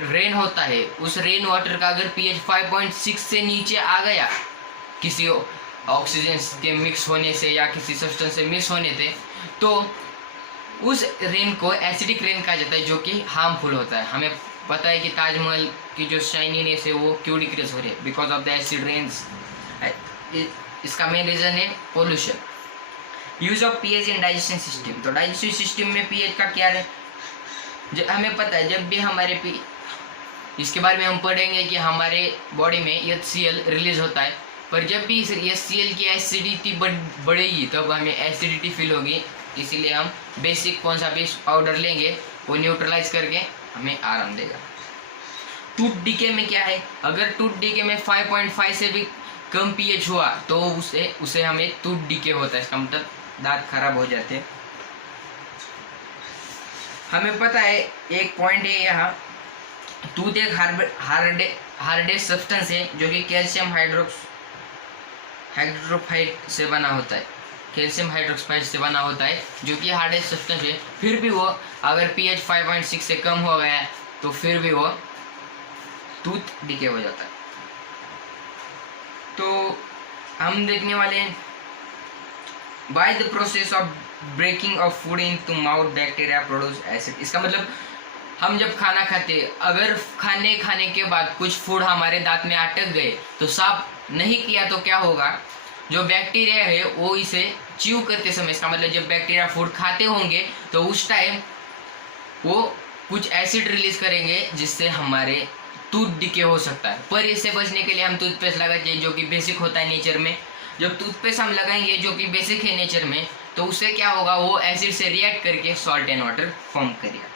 रेन होता है उस रेन वाटर का अगर pH 5.6 से नीचे आ गया किसी ऑक्सीजन के मिक्स होने से या किसी सब्सटेंस से मिक्स होने से, तो उस रेन को एसिडिक रेन कहा जाता है, जो कि हार्मफुल होता है। हमें पता है कि ताजमहल की जो शाइनीनेस है वो क्यों डिक्रीज हो रही है, because of the acid rains. इसका मेन रीजन है pollution. Use of pH in digestion system, तो डाइजेस्टिव सिस्टम में पीएच का क्या है? हमें पता है जब भी हमारे इसके बारे में हम पढ़ेंगे कि हमारे बॉडी में HCl रिलीज होता है, पर जब भी इस HCl की एसिडिटी बढ़ेगी तब हमें एसिडिटी फील होगी, इसीलिए हम बेसिक कौन सा भी पाउडर लेंगे वो न्यूट्रलाइज करके हमें आराम देगा। टूथ डीके में क्या है? अगर टूथ डीके में 5.5 से भी कम पीएच हुआ तो उसे हमें टूथ डीके होता है, इसका मतलब दांत खराब हो जाते हैं। हमें पता है एक पॉइंट है यहाँ, टूथ एक हार्डेस्ट सब्सटेंस है जो कि कैल्शियम हाइड्रोक्साइड से बना होता है, कैल्शियम हाइड्रोक्साइड से बना होता है जो कि हार्डेस्ट सब्सटेंस है। फिर भी वो अगर पीएच 5.6 से कम हो गया तो फिर भी वो टूथ डीके हो जाता है। तो हम देखने वाले हैं by the process of breaking of food into mouth bacteria produce acid, इसका मतलब हम जब खाना खाते, अगर खाने के बाद कुछ फूड हमारे दांत में अटक गए तो साफ नहीं किया तो क्या होगा? जो बैक्टीरिया है वो इसे च्यू करते समय, इसका मतलब जब बैक्टीरिया फूड खाते होंगे तो उस टाइम वो कुछ एसिड रिलीज करेंगे जिससे हमारे टूथ डीके हो सकता है। पर इससे बचने के लिए हम टूथपेस्ट लगाते हैं जो कि बेसिक होता है नेचर में। जब टूथपेस्ट हम लगाएंगे जो कि बेसिक है नेचर में, तो उससे क्या होगा? वो एसिड से रिएक्ट करके सॉल्ट एंड वाटर फॉर्म करेगा।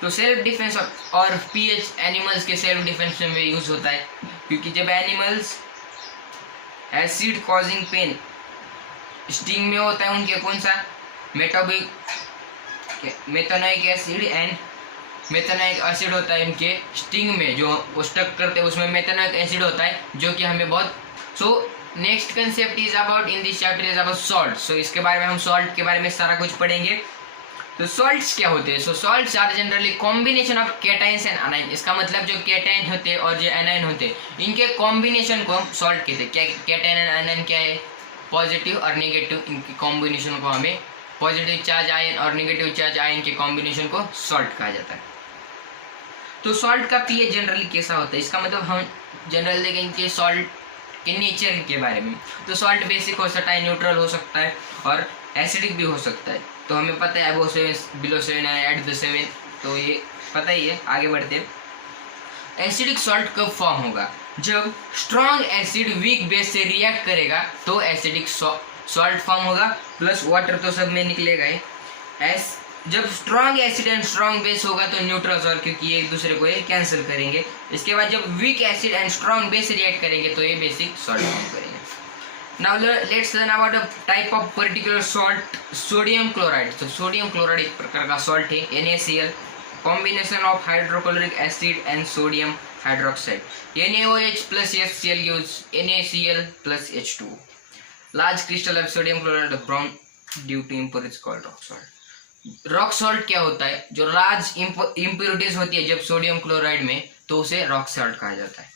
तो सेल्फ डिफेंस और पीएच एनिमल्स के सेल्फ डिफेंस में यूज होता है, क्योंकि जब animals acid causing pain sting में होता है उनके कौन सा methanoic acid and methanoic acid होता है इनके स्टिंग में, जो वो स्टक करते हैं उसमें मेथेनोइक एसिड होता है जो कि हमें बहुत। So next concept is about in this chapter is about salt. So इसके बारे में हम सॉल्ट के बारे में सारा कुछ पढ़ेंगे। तो सॉल्ट्स क्या होते हैं? So salts are generally combination of cations and anion, इसका मतलब जो कैटाइन होते हैं और जो एनाइन होते हैं इनके कॉम्बिनेशन को हम सॉल्ट कहते हैं। कैटाइन एंड अनाइन क्या है? पॉजिटिव और नेगेटिव, इनकी कॉम्बिनेशन को हमें पॉजिटिव चार्ज आयन और नेगेटिव चार्ज आयन के कॉम्बिनेशन को सॉल्ट कहा जाता है। तो सॉल्ट का पीएच जनरली कैसा होता है? इसका मतलब हम जनरल देखेंगे सॉल्ट के नेचर के बारे में। तो सॉल्ट बेसिक हो सकता है, न्यूट्रल हो सकता है और एसिडिक भी हो सकता है। तो हमें पता है अबव 7 बिलो 7 एट द 7, तो ये पता ही है, आगे बढ़ते। एसिडिक सॉल्ट कब फॉर्म होगा? जब स्ट्रॉन्ग एसिड वीक बेस से रिएक्ट करेगा तो एसिडिक सॉल्ट फॉर्म होगा, प्लस वाटर तो सब में निकलेगा ही। जब strong acid and strong base होगा तो न्यूट्रल सॉल्ट, क्योंकि ये एक दूसरे को ये कैंसिल करेंगे। इसके बाद जब weak acid and strong base react करेंगे तो ये बेसिक सॉल्ट फॉर्म करेंगे। Now let's learn about a type of particular salt, sodium chloride. तो सोडियम क्लोराइड एक प्रकार का सॉल्ट है, NaCl, combination of hydrochloric acid and sodium hydroxide. NaOH plus HCl gives NaCl plus H2O. Large crystal of sodium chloride is brown due to impurities called rock salt. Rock salt क्या होता है? जो large impurities होती है जब sodium chloride में, तो उसे रॉक सॉल्ट कहा जाता है।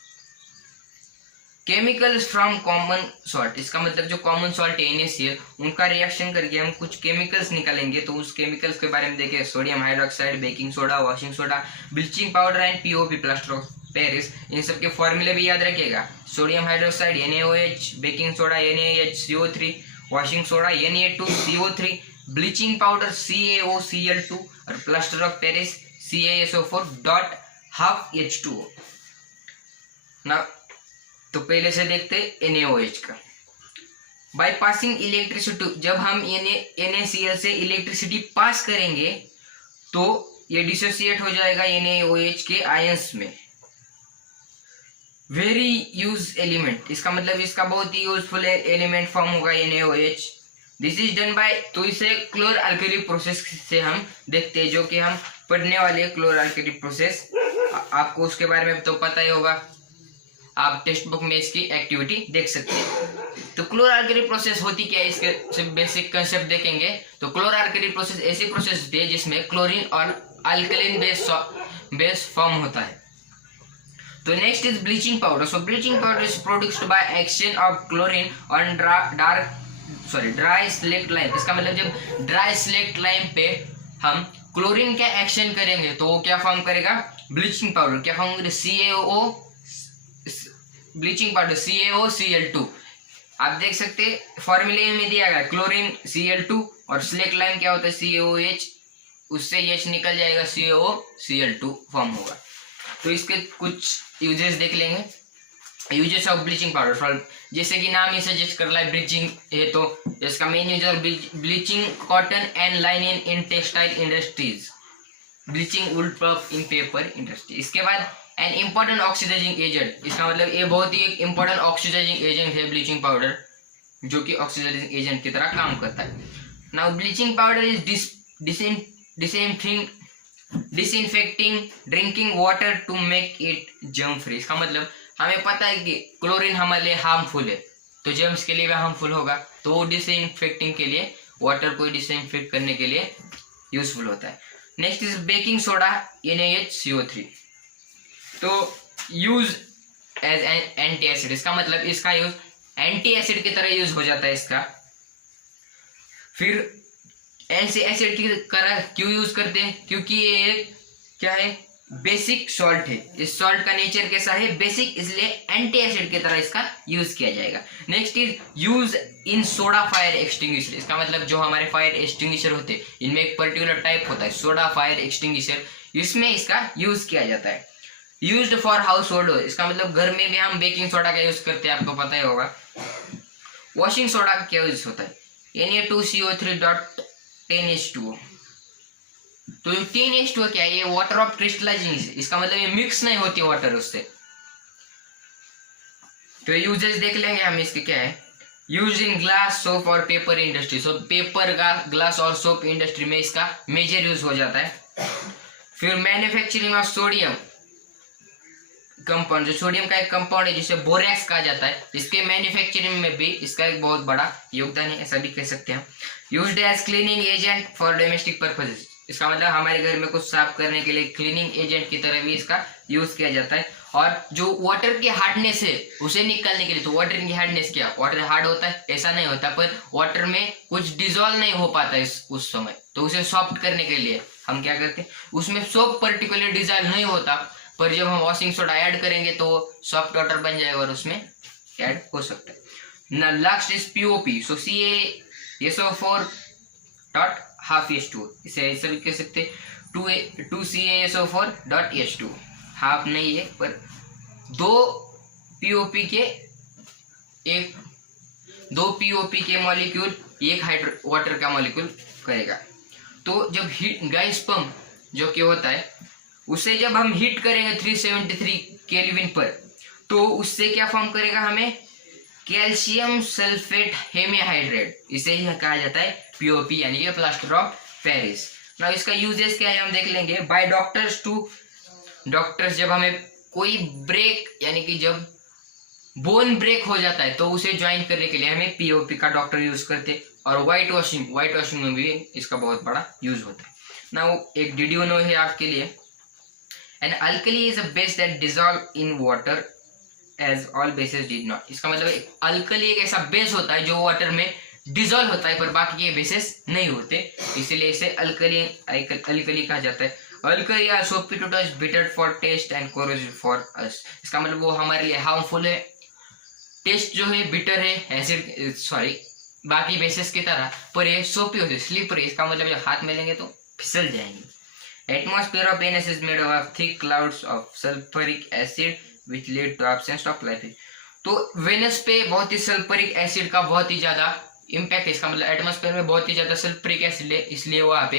केमिकल्स फ्रॉम कॉमन सॉल्ट, इसका मतलब जो कॉमन सॉल्ट है NaCl, उनका रिएक्शन करके हम कुछ केमिकल्स निकालेंगे। तो उस केमिकल्स के बारे में देखें, sodium hydroxide, baking soda, washing soda, bleaching powder and POP, plaster of Paris. इन सब के फॉर्मूले भी याद रखिएगा। Sodium hydroxide NaOH, baking soda NaHCO3, washing soda Na2CO3, bleaching powder CaOCl2 और प्लास्टर ऑफ पेरिस CaSO4.12H2O। ना तो पहले से देखते NaOH का। बाय पासिंग इलेक्ट्रिसिटी, जब हम NaCl से इलेक्ट्रिसिटी पास करेंगे तो ये डिसोसिएट हो जाएगा NaOH के आयंस में। वेरी यूज एलिमेंट, इसका मतलब इसका बहुत ही यूजफुल एलिमेंट फॉर्म होगा NaOH। This is done by, तो इसे क्लोर अल्कली प्रोसेस से हम देखते हैं, जो कि हम पढ़ने वाले क्लोर अल्कली प्रोसेस। आपको उसके बारे में तो पता ही होगा, आप टेक्स्ट बुक में इसकी एक्टिविटी देख सकते हैं। तो क्लोर अल्कली प्रोसेस होती क्या है, इसके बेसिक कंसेप्ट देखेंगे। तो क्लोर अल्कली प्रोसेस ऐसी प्रोसेस होती है जिसमें क्लोरीन और अल्कलीन बेस फॉर्म होता है। तो next is bleaching powder. So bleaching powder is produced by exchange of chlorine on dry slaked lime. इसका मतलब जब ड्राई स्लेक्ट लाइम पे हम क्लोरीन का एक्शन करेंगे तो वो क्या फॉर्म करेगा? Bleaching powder. क्या फॉर्म करेगा? Bleaching powder CaOCl2। आप देख सकते फॉर्मूले में दिया गया क्लोरीन Cl2 और स्लेक्ट लाइम क्या होता है CaOH, उससे H निकल जाएगा CaOCl2 फॉर्म होगा। तो इसके कुछ यूजेस देख लेंगे। यूजेस ऑफ ब्लीचिंग पाउडर, जैसे कि नाम ही सजेस्ट कर रहा है ब्लीचिंग है, तो इसका मेन यूज है bleaching cotton and linen in textile industries, bleaching wool pulp in paper industry. इसके बाद एन इम्पोर्टेंट ऑक्सीडाइजिंग एजेंट, इसका मतलब ये बहुत ही एक इम्पोर्टेंट ऑक्सीडाइजिंग एजेंट है ब्लीचिंग पाउडर, जो कि ऑक्सीडाइजिंग एजेंट की तरह काम करता है। Now bleaching powder is disinfecting drinking water to make it germ free. इसका मतलब हमें पता है कि क्लोरीन हमारे लिए हार्मफुल है, तो जर्म्स के लिए भी हार्मफुल होगा, तो वो डिसइंफेक्टिंग के लिए, वाटर को डिसइंफेक्ट करने के लिए यूजफुल होता है। Next is baking soda NaHCO3। तो use as an anti acid, इसका मतलब इसका यूज एंटी एसिड की तरह यूज हो जाता है इसका। फिर एंटी एसिड की तरह क्यों यूज करते हैं? क्योंकि ये क्या है? बेसिक सॉल्ट है। इस सॉल्ट का नेचर कैसा है? बेसिक, इसलिए एंटी एसिड की तरह इसका यूज किया जाएगा। Next is use in soda fire extinguisher. इसका मतलब जो हमारे फायर एक्सटिंग्विशर होते हैं, इनमें एक पर्टिकुलर टाइप होता है सोडा फायर एक्सटिंग्विशर, इसमें इसका यूज किया जाता है। यूज्ड फॉर हाउस होल्ड, इसका मतलब घर में भी हम बेकिंग सोडा का यूज करते हैं, आपको पता ही होगा। वॉशिंग सोडा का क्या यूज होता है? Na2CO3.10H2O। तो 10H2O क्या है? ये वाटर ऑफ क्रिस्टलाइजिंग, इसका मतलब ये मिक्स नहीं होती वाटर उससे। तो यूजेस देख लेंगे हम इसके क्या है। यूज इन ग्लास, सोप और paper industry. So paper, glass और सोप इंडस्ट्री में इसका मेजर यूज हो जाता है। फिर मैन्युफैक्चरिंग ऑफ सोडियम कंपाउंड, जो सोडियम का एक कंपाउंड है जिसे बोरेक्स कहा जाता है, इसके मैन्युफैक्चरिंग में भी इसका एक बहुत बड़ा योगदान है, ऐसा भी कह सकते हैं। Used as cleaning agent for domestic purposes. इसका मतलब हमारे घर में कुछ साफ करने के लिए क्लीनिंग एजेंट की तरह भी इसका यूज किया जाता है। और जो वाटर की हार्डनेस है उसे निकालने के लिए, तो वाटर की हार्डनेस क्या? वाटर हार्ड होता है ऐसा नहीं होता, पर वाटर में कुछ डिजोल्व नहीं हो पाता उस समय, तो उसे सॉफ्ट करने के लिए हम क्या करते हैं, उसमें सोप पर्टिकुलर डिजोल्व नहीं होता, पर जब हम वॉशिंग सोडा ऐड करेंगे तो सॉफ्ट वाटर बन जाएगा और उसमें ऐड हो सकता है। Last is POP। So CaSO4.12H2O, इसे ऐसे भी कह सकते हैं 2CaSO4.H2 हाफ नहीं है, पर 2 POP के मॉलिक्यूल एक वाटर का मॉलिक्यूल करेगा। तो जब हीट गैस पंप जो कि होता है उसे जब हम हीट करेंगे 373 केल्विन पर, तो उससे क्या फॉर्म करेगा, हमें कैल्शियम सल्फेट हेमीहाइड्रेट, इसे ही कहा जाता है POP यानी कि प्लास्टर ऑफ पेरिस। ना इसका यूजेस क्या है हम देख लेंगे। बाय डॉक्टर्स जब हमें कोई ब्रेक यानी कि जब बोन ब्रेक हो जाता है तो उसे ज्वाइन करने के लिए हमें POP का डॉक्टर यूज करते, और व्हाइट वॉशिंग में भी इसका बहुत बड़ा यूज होता है। ना एक डिड यू नो है आपके लिए, an alkali is a base that dissolve in water as all bases did not. इसका मतलब एक अल्कली एक ऐसा बेस होता है जो वाटर में डिसॉल्व होता है पर बाकी के बेसेस नहीं होते, इसीलिए इसे अल्कली कहा जाता है। अल्कली आर सो पिटोटस bitter for taste and corrosive for us. इसका मतलब वो हमारे लिए हार्मफुल है, टेस्ट जो है बिटर है, एसिड बाकी बेसेस की तरह, पर ये सोपी होती है, स्लिपरी। इसका मतलब जब हाथ में लेंगे तो फिसल जाएंगे। Atmosphere of Venus is made of thick clouds of sulphuric acid which lead to absence of life. तो वेनस पे बहुत ही सल्फ्यूरिक एसिड का बहुत ही ज्यादा इम्पैक्ट है। इसका मतलब एटमॉस्फेयर में बहुत ही ज्यादा सल्फ्यूरिक एसिड है, इसलिए वहाँ पे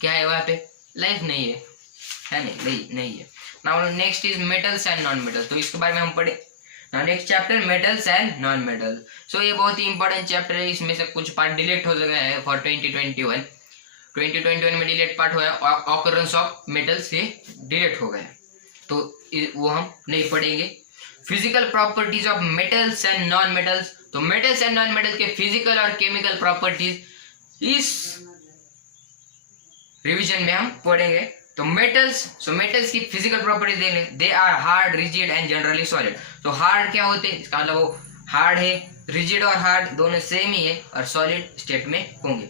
क्या है, वहाँ पे लाइफ नहीं है नहीं है। Now next is metals and non metals. तो इसके बारे में हम पढ़े। Now next chapter metals and non metals. So ये बहुत ही इंपॉर्टेंट चैप्टर है, इसमें से कुछ पार्ट डिलीट हो गया है फॉर 2021 में डिलीट पार्ट हुआ है, ऑकरेंस ऑफ मेटल्स ये डिलीट हो गया, तो वो हम नहीं पढ़ेंगे। Physical properties of metals and non metals. तो मेटल्स एंड नॉन मेटल्स के फिजिकल और केमिकल प्रॉपर्टीज इस रिवीजन में हम पढ़ेंगे। तो मेटल्स की फिजिकल प्रॉपर्टीज देख लें। They are hard, rigid and generally solid. तो हार्ड क्या होते हैं, इसका मतलब वो हार्ड है, रिजिड और हार्ड दोनों सेम ही है, और सॉलिड स्टेट में होंगे।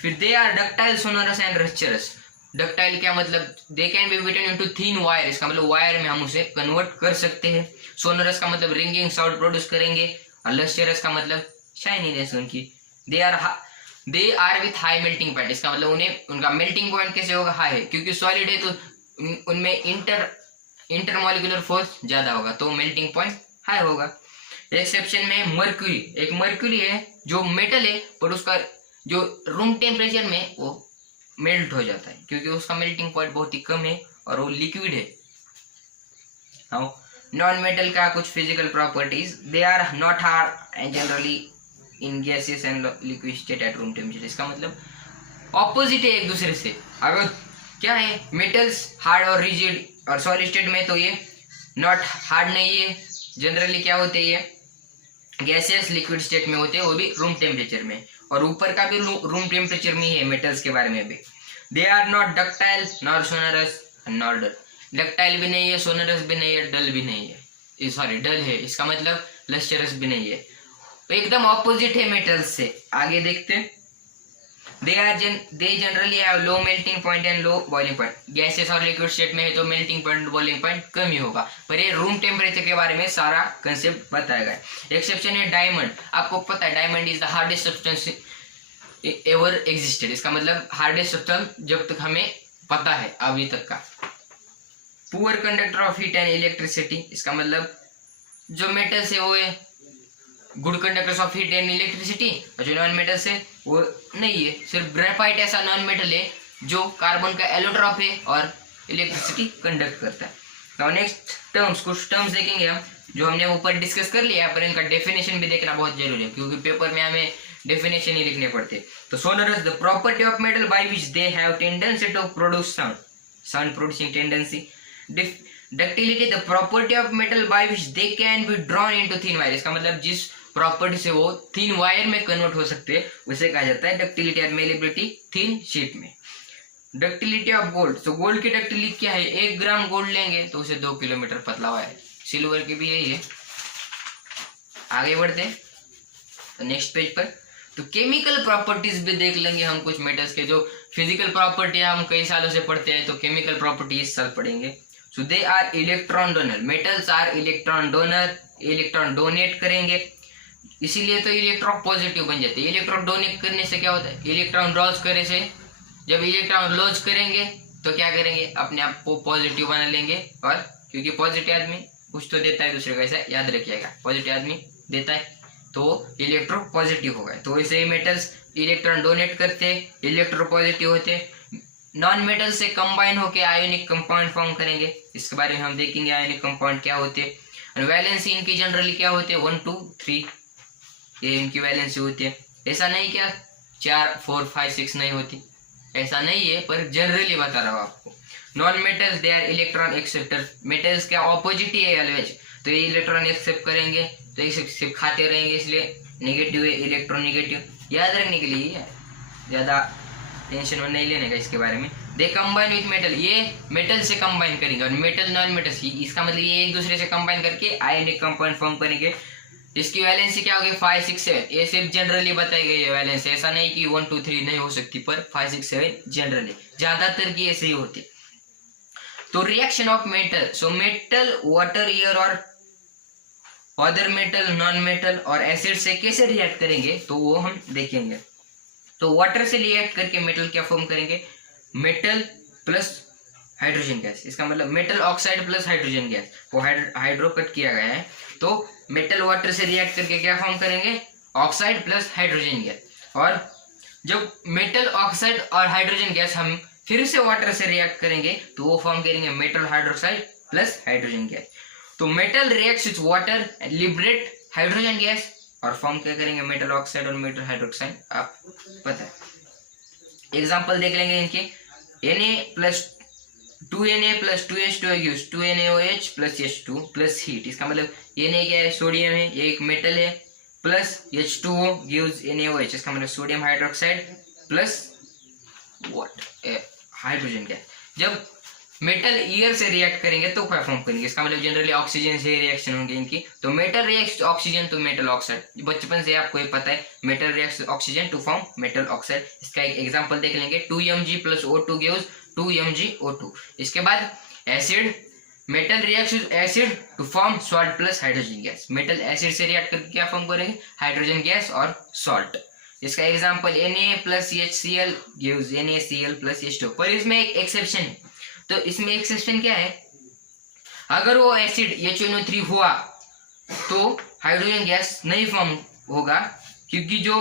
फिर they are ductile, sonorous and lustrous. Ductile क्या मतलब, they can be beaten into thin wire. इसका मतलब वायर में हम उसे कन्वर्ट कर सकते हैं। सोनोरस का मतलब रिंगिंग साउंड प्रोड्यूस करेंगे, और लस्चरस का मतलब शाइनीनेस उनकी। They are with high melting point. इसका मतलब उनका मेल्टिंग पॉइंट कैसे होगा, हाई है, क्योंकि सॉलिड है तो उनमें इंटरमॉलिक्यूलर फोर्स ज्यादा होगा, तो मेल्टिंग पॉइंट हाई होगा। एक्सेप्शन में मर्क्यूरी, एक मर्क्यूरी है जो मेटल है पर उसका जो रूम टेम्परेचर में वो मेल्ट हो जाता है, क्योंकि उसका मेल्टिंग पॉइंट बहुत ही कम है और वो लिक्विड है। नॉन मेटल का कुछ physical properties. They are not hard and generally in gases and liquid state at room temperature. इसका मतलब ऑपोजिट है एक दूसरे से। अगर क्या है, मेटल्स हार्ड और रिजिड और सॉलिड स्टेट में, तो ये नॉट हार्ड नहीं है, जनरली क्या होते हैं, गैसेस लिक्विड स्टेट में होते हैं, वो भी रूम टेम्परेचर में, और ऊपर का भी रूम टेम्परेचर में ही है मेटल्स के बारे में भी। They are not ductile nor sonorous nor dull. Ductile भी नहीं है, सोनरस भी नहीं है, डल भी नहीं है, सॉरी डल है, इसका मतलब लस्चरस भी नहीं है, तो एकदम ऑपोजिट है मेटल्स से। आगे देखते हैं। They generally have low melting point and low boiling point. Gases और लिक्विड स्टेट में है तो मेल्टिंग पॉइंट बॉइलिंग पॉइंट कम ही होगा, पर ये रूम टेम्परेचर के बारे में सारा कंसेप्ट बताया गया है। एक्सेप्शन है डायमंड। आपको पता है diamond is the hardest substance ever existed. इसका मतलब हार्डेस्ट सब्सटेंस जब तक हमें पता है अभी तक का। Poor conductor of heat and electricity. इसका मतलब जो मेटल्स है वो है good conductors of heat and electricity, और जो नॉन मेटल्स है वो नहीं है। सिर्फ ग्रेफाइट ऐसा नॉन मेटल है जो कार्बन का एलोट्रॉप है और इलेक्ट्रिसिटी कंडक्ट करता है। तो नेक्स्ट टर्म्स, कुछ टर्म्स देखेंगे हम जो हमने ऊपर डिस्कस कर लिया, पर इनका डेफिनेशन भी देखना बहुत जरूरी है, क्योंकि पेपर में हमें डेफिनेशन ही लिखने पड़ते। तो sonorous, the property of metal by which they have tendency to produce sound producing tendency. Ductility, the property of metal by which they can be drawn into thin wire. इसका मतलब जिस property से वो thin wire में convert हो सकते हैं उसे कहा जाता है डक्टिलिटी और मेलेबिलिटी थिन शीट में। डक्टिलिटी ऑफ गोल्ड, तो गोल्ड की डक्टिलिटी क्या है, 1 ग्राम गोल्ड लेंगे तो उसे 2 किलोमीटर पतला वायर। सिल्वर की भी यही है। आगे बढ़ते हैं तो नेक्स्ट पेज पर। तो केमिकल प्रॉपर्टीज भी देख लेंगे हम कुछ मेटल्स के, जो फिजिकल प्रॉपर्टी हम कई सालों से पढ़ते हैं, तो केमिकल प्रॉपर्टी इस साल पढ़ेंगे। So they are electron donor. Metals are electron donor, electron donate करेंगे, इसीलिए तो इलेक्ट्रॉन पॉजिटिव बन जाते हैं। इलेक्ट्रॉन डोनेट करने से क्या होता है, इलेक्ट्रॉन लॉस करे से, जब इलेक्ट्रॉन लॉस करेंगे तो क्या करेंगे, अपने आप को पॉजिटिव बना लेंगे, और क्योंकि पॉजिटिव आदमी कुछ तो देता है दूसरे को, ऐसा याद रखिएगा, पॉजिटिव आदमी देता है तो इलेक्ट्रो पॉजिटिव होगा। तो ऐसे ही मेटल्स इलेक्ट्रॉन डोनेट करते, इलेक्ट्रो पॉजिटिव होते, नॉन मेटल से कंबाइन होकर आयोनिक कंपाउंड फॉर्म करेंगे। इसके बारे में हम देखेंगे आयोनिक कंपाउंड क्या होते हैं, और वैलेंसी इनकी जनरली क्या होते हैं 1 2 3, ये इनकी वैलेंसी होती है। ऐसा नहीं क्या 4 4 5 6 नहीं होती, ऐसा नहीं है, पर जनरली बता रहा हूँ आपको। Non metals they are electron acceptor, metals क्या ऑपोजिट ही है ऑलवेज, तो ये इलेक्ट्रॉन एक्सेप्ट करेंगे तो एक्सेप्ट खाते रहेंगे, इसलिए नेगेटिव है, इलेक्ट्रोनेगेटिव याद रखने के लिए है, ज़्यादा टेंशन नहीं लेने का इसके बारे में। दे कंबाइन विथ मेटल, ये मेटल से कंबाइन करेंगे, और मेटल नॉन मेटल, इसका मतलब ये एक दूसरे से कंबाइन करके आयोनिक कंपाउंड फॉर्म करेंगे। इसकी वैलेंसी क्या होगी 5 6 7, ये सिर्फ जनरली बताई गई है वैलेंसी, ऐसा नहीं कि 1 2 3 नहीं हो सकती, पर 5 6 7 जनरली, ज्यादातर की ऐसे ही होती। तो reaction of metal, so metal water air और अदर मेटल नॉन मेटल और एसिड से कैसे रिएक्ट करेंगे तो वो हम देखेंगे। तो वाटर से रिएक्ट करके मेटल क्या फॉर्म करेंगे, मेटल प्लस हाइड्रोजन गैस, इसका मतलब metal oxide plus hydrogen gas, वो हाइड्रो कट किया गया है। तो मेटल वाटर से रिएक्ट करके क्या फॉर्म करेंगे, ऑक्साइड प्लस हाइड्रोजन गैस, और जब मेटल ऑक्साइड और हाइड्रोजन गैस हम फिर से वाटर से रिएक्ट करेंगे तो वो फॉर्म करेंगे metal hydroxide plus hydrogen gas. तो metal reacts with water and liberate hydrogen gas, और फॉर्म क्या करेंगे मेटल ऑक्साइड और मेटल हाइड्रोक्साइड, आप पता है। एग्जांपल देख लेंगे इनके, Na plus 2Na plus 2H2 gives 2NaOH plus H2 plus heat, इसका मतलब Na क्या है, सोडियम है, ये एक मेटल है, प्लस H2O gives NaOH, इसका मतलब sodium hydroxide plus what hydrogen gas. जब मेटल एयर से रिएक्ट करेंगे तो क्या फॉर्म करेंगे, इसका मतलब जनरली ऑक्सीजन से रिएक्शन होंगे इनकी, तो metal reacts oxygen to metal oxide, बचपन से आपको ये पता है, metal reacts oxygen to form metal oxide. इसका एक एग्जांपल देख लेंगे, 2Mg plus O2 gives 2MgO2। इसके बाद acid, metal reacts with acid to form salt plus hydrogen gas, metal acid से रिएक्ट करके क्या फॉर्म करेंगे, हाइड्रोजन गैस और सॉल्ट। इसका example Na plus HCl gives NaCl plus H2, पर इसमें एक एक्सेप्शन है। तो इसमें एक्सेप्शन क्या है, अगर वो एसिड HNO3 हुआ तो हाइड्रोजन गैस नहीं फॉर्म होगा, क्योंकि जो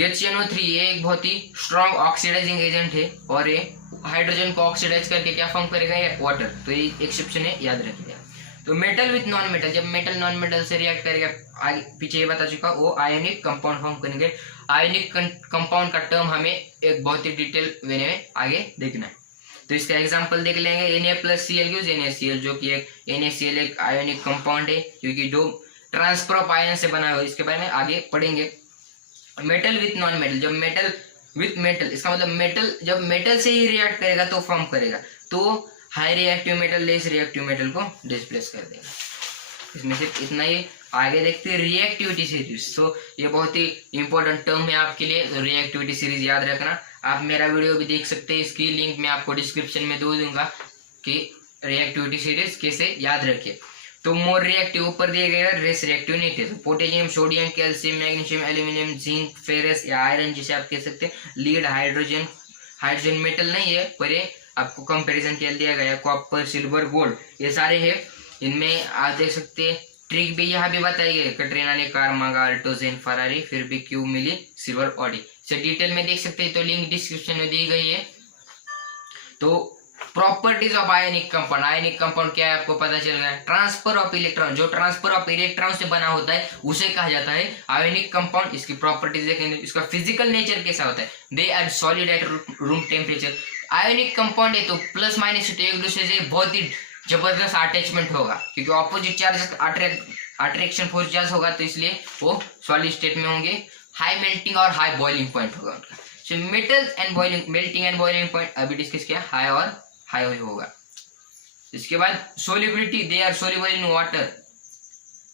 HNO3 ये एक बहुत ही स्ट्रॉन्ग ऑक्सीडाइजिंग एजेंट है, और ये हाइड्रोजन को ऑक्सीडाइज करके क्या फॉर्म करेगा, ये वाटर, तो ये एक्सेप्शन है, याद रखिएगा। तो मेटल विथ नॉन मेटल, जब मेटल नॉन मेटल से रिएक्ट करेगा, आगे पीछे ये बता चुका, वो आयोनिक कंपाउंड फॉर्म करेंगे। आयोनिक कंपाउंड का टर्म हमें एक बहुत ही डिटेल वे में आगे देखना है। तो इसका एग्जांपल देख लेंगे, Na plus Cl gives NaCl, जो कि एक NaCl एक आयोनिक कंपाउंड है, क्योंकि जो ट्रांसफर ऑफ आयन से बना हुआ है, इसके बारे में आगे पढ़ेंगे। मेटल विथ नॉन मेटल, जब मेटल विथ मेटल, इसका मतलब मेटल जब मेटल से ही रिएक्ट करेगा तो फॉर्म करेगा, तो high reactive metal less reactive metal को डिस्प्लेस कर देगा। इसमें सिर्फ इतना ही, आगे देखते हैं रिएक्टिविटी सीरीज। तो ये बहुत ही इंपॉर्टेंट टर्म है आपके लिए, तो रिएक्टिविटी सीरीज याद रखना। आप मेरा वीडियो भी देख सकते हैं, इसकी लिंक मैं आपको डिस्क्रिप्शन में दे दूंगा कि रिएक्टिविटी सीरीज कैसे याद रखें। तो मोर रिएक्टिव ऊपर दिए गए, रेस रिएक्टिव नहीं थे। तो potassium, sodium, calcium, magnesium, aluminium, zinc, ferrous या आयरन जिसे आप कह सकते हैं, लीड, हाइड्रोजन, हाइड्रोजन मेटल नहीं है पर ये आपको कंपैरिजन के लिए दिया गया, कॉपर, सिल्वर, गोल्ड, ये सारे हैं। इनमें आप देख सकते हैं ट्रिक भी यहाँ भी बताई गई, कटरीना ने कार मांगा, अल्टोजेन, फरारी, फिर भी क्यों मिली सिल्वर ऑडी, से डिटेल में देख सकते हैं, तो लिंक डिस्क्रिप्शन में दी गई है। तो properties of ionic compound, ionic compound क्या है आपको पता चल गया, ट्रांसफर ऑफ इलेक्ट्रॉन, जो ट्रांसफर ऑफ इलेक्ट्रॉन से बना होता है उसे कहा जाता है आयनिक कंपाउंड। इसकी प्रॉपर्टीज देखेंगे, इसका फिजिकल नेचर कैसा होता है, they are solid at room temperature. Ionic compound है तो प्लस माइनस तो एक दूसरे से बहुत ही जबरदस्त अटैचमेंट होगा, क्योंकि opposite charge attraction force charge होगा, तो इसलिए वो सॉलिड स्टेट में होंगे। हाई मेल्टिंग और हाई बॉइलिंग पॉइंट होगा उनका। So metals and boiling, melting and boiling point अभी डिस्कस किया, हाई और हाई होगा। इसके बाद solubility, they are soluble in water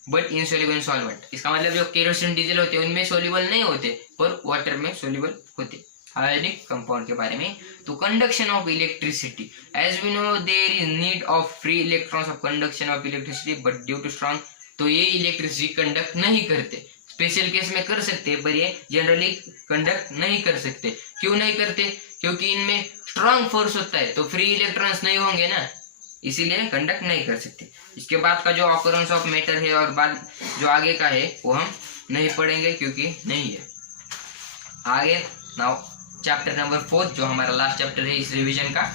but insoluble in solvent. इसका मतलब जो केरोसिन, डीजल होते हैं उनमें सोल्युबल नहीं होते पर वाटर में सोल्युबल होते। आयनिक कंपाउंड के बारे में, तो conduction of electricity, as we know there is need of free electrons of conduction of electricity but due to strong, तो ये इलेक्ट्रिसिटी कंडक्ट नहीं करते। स्पेशल केस में कर सकते हैं पर ये जनरली कंडक्ट नहीं कर सकते। क्यों नहीं करते, क्योंकि इनमें स्ट्रॉन्ग फोर्स होता है तो फ्री इलेक्ट्रॉन्स नहीं होंगे ना, इसीलिए कंडक्ट नहीं कर सकते। इसके बाद का जो ऑकरेंस ऑफ मैटर है और बाद जो आगे का है वो हम नहीं पढ़ेंगे क्योंकि नहीं है। आगे नाउ चैप्टर नंबर 4 जो हमारा लास्ट चैप्टर है इस रिवीजन का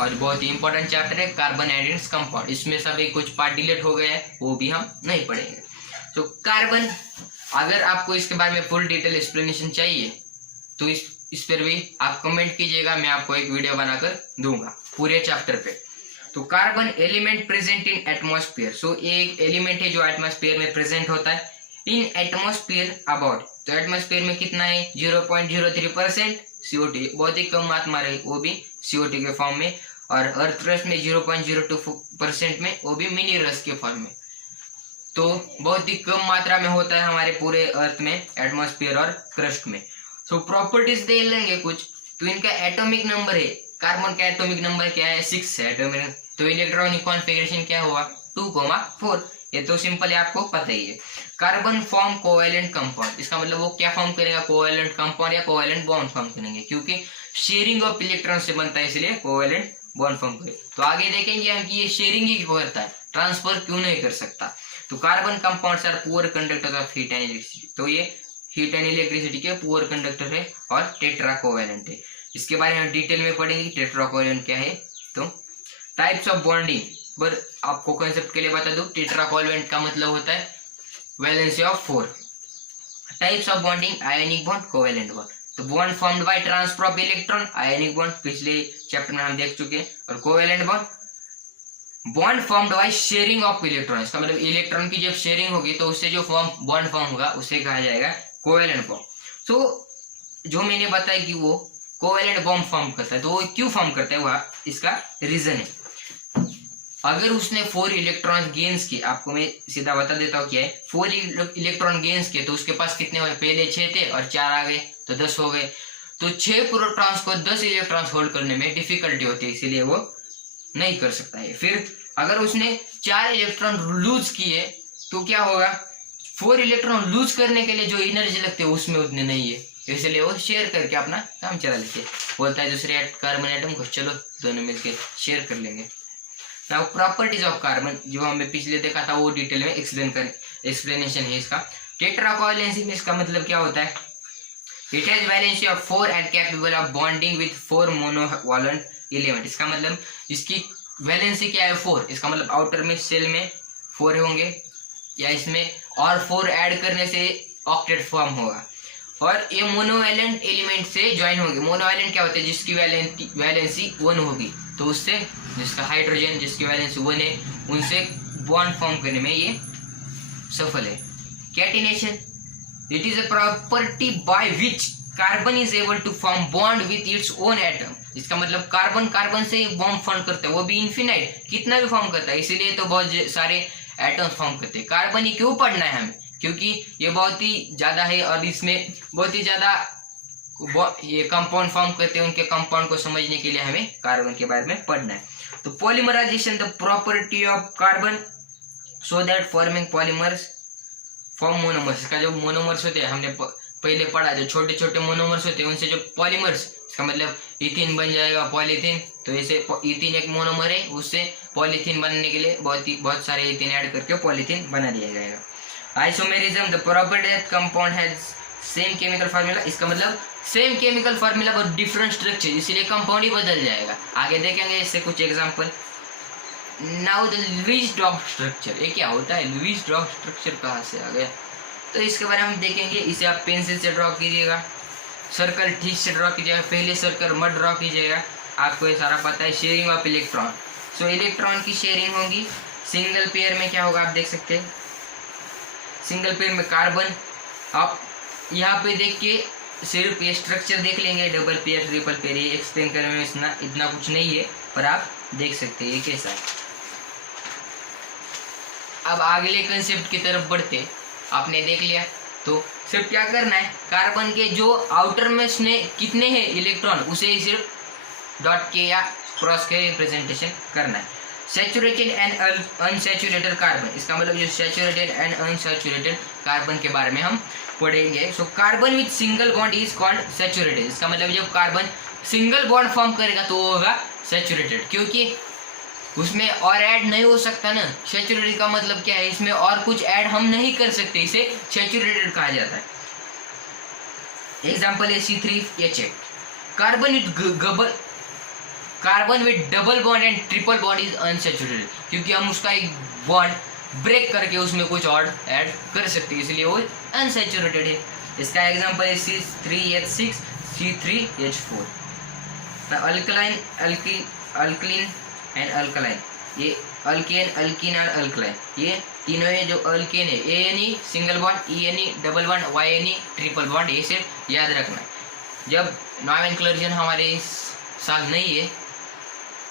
और बहुत ही इंपॉर्टेंट चैप्टर है कार्बन एंड इट्स कंपाउंड। इसमें सभी कुछ पार्ट डिलीट हो गए हैं, वो भी हम नहीं पढ़ेंगे। तो कार्बन, अगर आपको इसके बारे में फुल डिटेल एक्सप्लेनेशन चाहिए तो इस पर भी आप कमेंट कीजिएगा, मैं आपको एक वीडियो बनाकर दूंगा पूरे चैप्टर पे। तो carbon element present in atmosphere, so एक एलिमेंट है जो एटमॉस्फेयर में प्रेजेंट होता है इन एटमॉस्फेयर अबाउट, तो एटमॉस्फेयर में कितना है 0.03% CO2, बहुत ही कम मात्रा है वो भी CO2 के फॉर्म में, और अर्थ क्रस्ट में 0.02% में वो भी मिनरल्स के फॉर्म में। तो बहुत ही कम मात्रा में होता है हमारे पूरे अर्थ में एटमॉस्फेयर और क्रस्ट में। सो प्रॉपर्टीज दे लेंगे कुछ, तो इनका एटॉमिक नंबर है, कार्बन का एटॉमिक नंबर क्या है 6 है एटॉमिक, तो इलेक्ट्रॉनिक कॉन्फ़िगरेशन क्या हुआ 2,4, ये तो सिंपल है आपको पता ही है। कार्बन फॉर्म कोवैलेंट कंपाउंड, इसका मतलब वो क्या फॉर्म करेगा कोवैलेंट कंपाउंड या कोवैलेंट बॉन्ड फॉर्म करेंगे, क्योंकि शेयरिंग ऑफ इलेक्ट्रॉन से बनता है इसलिए कोवैलेंट बॉन्ड फॉर्म करे। तो आगे देखेंगे हम कि ये शेयरिंग ही क्यों करता है, ट्रांसफर क्यों नहीं कर सकता। तो carbon compounds are poor conductor of heat and electricity, तो ये हीट एंड इलेक्ट्रिसिटी के पुअर कंडक्टर है और टेट्रा कोवैलेंट है। इसके बारे में डिटेल में पढ़ेंगे टेट्रा कोवैलेंट क्या है। तो टाइप्स ऑफ बॉन्डिंग पर आपको कंसेप्ट के लिए बता दूं, टेट्रा कोवैलेंट का मतलब होता है valency of 4। Types of bonding ionic bond covalent bond, तो bond formed by transfer of electron, ionic bond पिछले चैप्टर में हम देख चुके हैं, और covalent bond formed by sharing of electron, इसका मतलब इलेक्ट्रॉन की जब शेयरिंग होगी तो उससे जो बॉन्ड फॉर्म होगा उसे कहा जाएगा कोवैलेंट बॉन्ड। तो जो मैंने बताया कि वो कोवैलेंट बॉन्ड फॉर्म करता है, तो वो क्यों फॉर्म करता है वह इसका रीजन है। अगर उसने 4 इलेक्ट्रॉन गेन्स किए, आपको मैं सीधा बता देता हूँ क्या है, 4 इलेक्ट्रॉन गेन्स किए तो उसके पास कितने हुए, पहले 6 थे और 4 आ गए तो 10 हो गए, तो 6 प्रोटॉन्स को 10 इलेक्ट्रॉन्स होल्ड करने में डिफिकल्टी होती है, इसीलिए वो नहीं कर सकता है। फिर अगर उसने 4 इलेक्ट्रॉन लूज किए तो क्या होगा, 4 इलेक्ट्रॉन लूज करने के लिए जो एनर्जी लगती है उसमें उतने नहीं है, इसलिए वो शेयर करके अपना काम चला लेते हैं। बोलता है दूसरे कार्बन एटम को चलो दोनों मिलकर शेयर कर लेंगे। नाउ प्रॉपर्टीज ऑफ कार्बन जो हमने पिछले देखा था वो डिटेल में एक्सप्लेनेशन है इसका। टेट्रा कोवैलेंसी में इसका मतलब क्या होता है, it has valency of 4 and capable of bonding with 4 monovalent element, इसका मतलब इसकी वैलेंसी क्या है 4, इसका मतलब आउटर में सेल में 4 होंगे या इसमें और 4 ऐड करने से ऑक्टेट फॉर्म होगा, और ये मोनोवैलेंट एलिमेंट से ज्वाइन होंगे। मोनोवैलेंट क्या होता है, जिसकी वैलेंसी 1 होगी, तो उससे जिसका हाइड्रोजन जिसकी वैलेंसी 1 है उनसे बॉन्ड फॉर्म करने में ये सफल है। Catenation, it is a property by which carbon is able to form bond with its own atom, इसका मतलब कार्बन से बॉन्ड फॉर्म करता है, वो भी इन्फिनाइट, कितना भी फॉर्म करता है, इसीलिए तो बहुत सारे एटम्स फॉर्म करते हैं। कार्बन ही क्यों पढ़ना है हमें, क्योंकि ये बहुत ही ज्यादा है और इसमें बहुत ही ज्यादा ये कंपाउंड फॉर्म करते हैं, उनके कंपाउंड को समझने के लिए हमें कार्बन के बारे में पढ़ना है। तो polymerisation the property of carbon so that forming polymers form monomers, का जो मोनोमर्स होते हैं हमने पहले पढ़ा, जो छोटे छोटे मोनोमर्स होते हैं उनसे जो पॉलीमर्स, इसका मतलब इथिन बन जाएगा पॉलीथीन, तो ऐसे इथिन एक मोनोमर है, उससे पॉलीथीन बनने के लिए बहुत सारे इथिन ऐड करके पॉलीथीन बना दिया जाएगा। Isomerism the property that compound has same chemical formula, इसका मतलब same chemical formula but different structure, इसीलिए कंपाउंड ही बदल जाएगा। आगे देखेंगे इससे कुछ example. Now the Lewis dot structure, ये क्या होता है, लुईस डॉग स्ट्रक्चर कहाँ से आ गया, तो इसके बारे में हम देखेंगे। इसे आप पेंसिल से ड्रॉ कीजिएगा, सर्कल ठीक से ड्रॉ कीजिएगा, पहले सर्कल मत ड्रॉ कीजिएगा, आपको ये सारा पता है। Sharing of electron, so electron की शेयरिंग होगी सिंगल पेयर में, क्या होगा आप देख सकते हैं, सिंगल पेयर में कार्बन, आप यहाँ पे देख के सिर्फ ये स्ट्रक्चर देख लेंगे, डबल पेयर ट्रिपल पेयर, ये एक्सप्लेन करने में इतना कुछ नहीं है, पर आप देख सकते हैं ये कैसा है। अब अगले कंसेप्ट की तरफ बढ़ते, आपने देख लिया तो सिर्फ क्या करना है, कार्बन के जो आउटर में कितने हैं इलेक्ट्रॉन उसे सिर्फ डॉट के या क्रॉस के रिप्रेजेंटेशन करना है। सैचुरेटेड एंड अनसैचुरेटेड कार्बन, इसका मतलब जो सैचुरेटेड एंड अनसैचुरेटेड कार्बन के बारे में हम पढ़ेंगे। So carbon with single bond is called saturated, इसका मतलब जब कार्बन सिंगल बॉन्ड फॉर्म करेगा तो वो होगा सैचुरेटेड, क्योंकि उसमें और ऐड नहीं हो सकता ना। सैचुरेटेड का मतलब क्या है, इसमें और कुछ ऐड हम नहीं कर सकते, इसे सैचुरेटेड कहा जाता है। एग्जाम्पल है C3H8। Carbon with double bond and triple bond is unsaturated, क्योंकि हम उसका एक बॉन्ड ब्रेक करके उसमें कुछ और ऐड कर सकते हैं, इसलिए वो अनसैचुरेटेड है। इसका एग्जांपल है C3H6, C3H4। Alkaline, alkaline and alkaline, ये अल्केन, अल्कीन और अल्कलाइन, ये तीनों है जो अल्केन है। ANE single bond, ENE double bond, YNE triple bond, ये सिर्फ याद रखना है। जब नॉमेनक्लेचर हमारे साथ नहीं है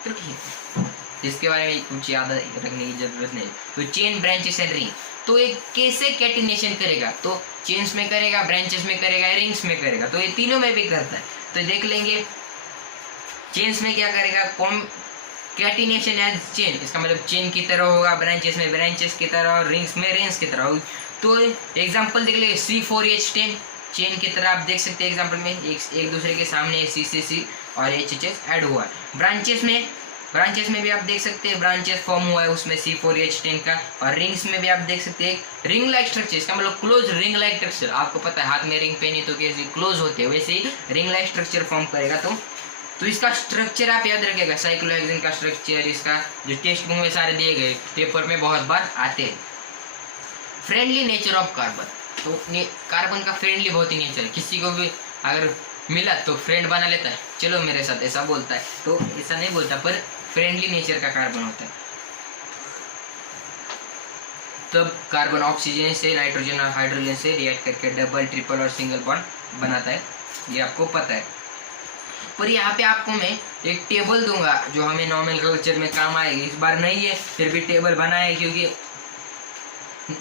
तो ठीक है, इसके बारे में कुछ याद रखने की जरूरत नहीं। तो चेन, ब्रांचेस एंड रिंग, तो ये कैसे कैटिनेशन करेगा, तो चेन्स में करेगा, ब्रांचेस में करेगा, रिंग्स में करेगा, तो ये तीनों में भी करता है। तो देख लेंगे चेन्स में क्या करेगा, कैटिनेशन एज चेन, इसका मतलब चेन की तरह होगा, ब्रांचेस में ब्रांचेस की तरह और रिंग्स में रिंग्स की तरह होगी। तो एग्जांपल देख लेंगे C4H10, चेन की तरह आप देख सकते हैं एग्जांपल में, एक दूसरे के सामने C और HHS ऐड हुआ है। ब्रांचेस में भी आप देख सकते हैं ब्रांचेस फॉर्म हुआ है उसमें C4H10 का, और रिंग्स में भी आप देख सकते हैं रिंग लाइक स्ट्रक्चर, इसका मतलब क्लोज रिंग लाइक स्ट्रक्चर। आपको पता है हाथ में रिंग पहनी तो कैसे क्लोज होते हैं, वैसे ही रिंग लाइक स्ट्रक्चर फॉर्म करेगा। तो इसका स्ट्रक्चर आप याद रखिएगा, साइक्लोहेक्सेन का स्ट्रक्चर, इसका जो टेक्स्ट बुक में सारे दिए गए, पेपर में बहुत बार आते हैं। फ्रेंडली नेचर ऑफ कार्बन, तो कार्बन का फ्रेंडली बहुत ही नेचर है, किसी को भी अगर मिला तो फ्रेंड बना लेता है, चलो मेरे साथ, ऐसा बोलता है। तो ऐसा नहीं बोलता, पर फ्रेंडली नेचर का कार्बन होता है। तब कार्बन ऑक्सीजन से, नाइट्रोजन और हाइड्रोजन से रिएक्ट करके डबल, ट्रिपल और सिंगल बॉन्ड बनाता है, ये आपको पता है। पर यहाँ पे आपको मैं एक टेबल दूंगा जो हमें नॉमेनक्लेचर में काम आएगी। इस बार नहीं है, फिर भी टेबल बनाए, क्योंकि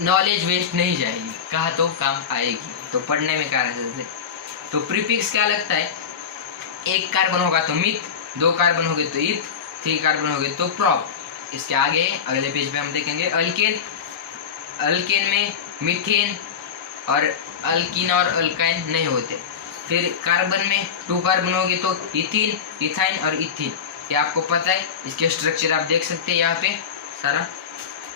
नॉलेज वेस्ट नहीं जाएगी, कहा तो काम आएगी, तो पढ़ने में क्या रहता है। तो प्रीफिक्स क्या लगता है, एक कार्बन होगा तो मिथ, दो कार्बन हो गए तो इथ, थ्री कार्बन हो गए तो प्रॉप। इसके आगे अगले पेज पे हम देखेंगे अल्केन में मीथेन और अल्कीन और अल्काइन नहीं होते। फिर कार्बन में 2 कार्बन हो गए तो इथीन, इथाइन और इथीन, ये आपको पता है, इसके स्ट्रक्चर आप देख सकते हैं यहाँ पे सारा।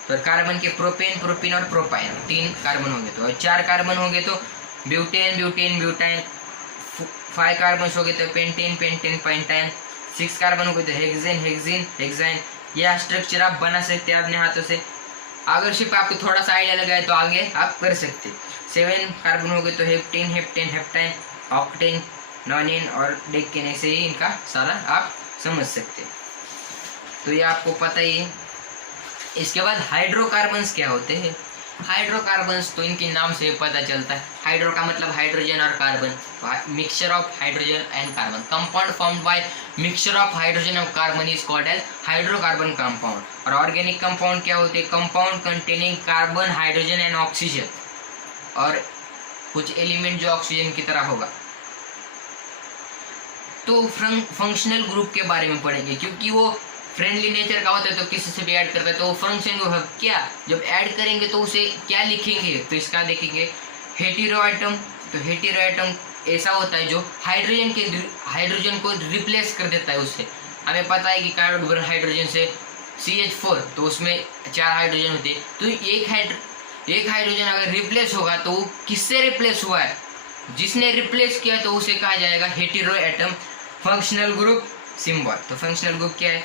तो कार्बन के प्रोपेन, प्रोपीन और प्रोपाइन 3 कार्बन हो गए तो, और 4 कार्बन हो गए तो ब्यूटेन, ब्यूटेन, ब्यूटाइन, 5 कार्बन हो गए तो पेंटेन, पेंटेन, पेंटाइन, 6 कार्बन हो गए तो हेक्सेन, हेक्सीन, हेक्साइन। यह स्ट्रक्चर आप बना सकते हैं अपने हाथों से, अगर सिर्फ आपको थोड़ा सा आइडिया लगा है तो आगे आप कर सकते। 7 कार्बन हो गए तो हेप्टेन, हेप्टेन, हेप्टाइन, ऑक्टेन, नॉनिन और डेकेन, ऐसे ही इनका सारा आप समझ सकते। तो ये आपको पता ही है। इसके बाद हाइड्रोकार्बन्स क्या होते हैं। हाइड्रोकार्बन्स तो इनके नाम से पता चलता है, हाइड्रो का मतलब हाइड्रोजन और carbon, mixture of hydrogen and carbon, compound formed by mixture of hydrogen और carbon is called as hydrocarbon compound. और ऑर्गेनिक कंपाउंड क्या होते हैं, compound containing carbon, hydrogen and oxygen, और कुछ एलिमेंट जो ऑक्सीजन की तरह होगा। तो फंक्शनल ग्रुप के बारे में पढ़ेंगे, क्योंकि वो फ्रेंडली नेचर का होता है तो किसी से भी ऐड करता है, तो फंक्शन को क्या जब ऐड करेंगे तो उसे क्या लिखेंगे, तो इसका देखेंगे हेटेरो एटम। तो हेटेरो एटम ऐसा होता है जो हाइड्रोजन को रिप्लेस कर देता है उससे। हमें पता है कि कार्बन हाइड्रोजन से CH4, तो उसमें 4 हाइड्रोजन होते हैं, तो एक हाइड्रोजन अगर रिप्लेस होगा तो वो किससे रिप्लेस हुआ है, जिसने रिप्लेस किया तो उसे कहा जाएगा hetero atom. Functional group symbol, तो फंक्शनल ग्रुप क्या है,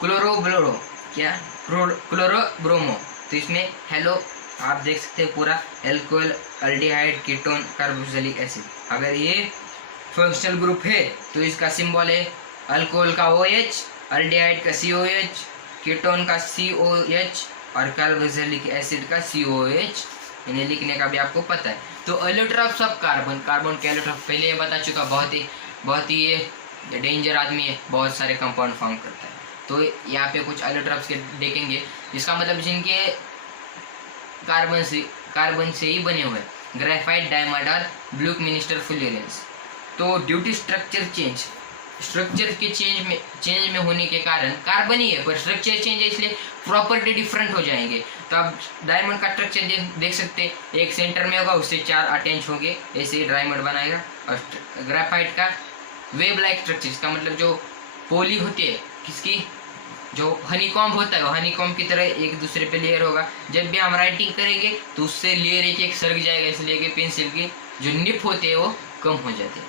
क्लोरोब्रोमो, क्या क्लोरोब्रोमो, तो इसमें हेलो आप देख सकते हैं पूरा, alcohol, aldehyde, ketone, carboxylic acid. अगर ये फंक्शनल ग्रुप है तो इसका सिंबल है अल्कोहल का OH, अल्डिहाइड का COH, कीटोन का COH और कार्बोक्सिलिक एसिड का COH। इन्हें लिखने का भी आपको पता है। तो एलोट्रॉप्स ऑफ कार्बन, कार्बन के एलोट्रॉप पहले ये बता चुका, बहुत ही ये डेंजर आदमी है, बहुत सारे कंपाउंड फॉर्म करता है। तो यहाँ पे कुछ एलोट्रॉप्स के देखेंगे, जिसका मतलब जिनके कार्बन से ही बने हुए, ग्रेफाइट, डायमंड और ब्लू मिनिस्टर फुलेरेंस। तो ड्यूटी स्ट्रक्चर चेंज, स्ट्रक्चर के चेंज में होने के कारण कार्बन ही है, पर स्ट्रक्चर चेंज है इसलिए प्रॉपर्टी डिफरेंट हो जाएंगे। तो आप डायमंड का स्ट्रक्चर देख सकते हैं, एक सेंटर में होगा, उससे 4 अटैच होंगे, ऐसे ही डायमंड बनाएगा। और ग्रेफाइट का वेब लाइक स्ट्रक्चर, इसका मतलब जो पोली होती है किसकी, जो हनीकॉम्ब होता है, वो हनीकॉम्ब की तरह एक दूसरे पे लेयर होगा। जब भी हम राइटिंग करेंगे तो उससे लेयर एक सरक जाएगा, इसलिए कि पेंसिल की जो निप होते हैं वो कम हो जाते हैं।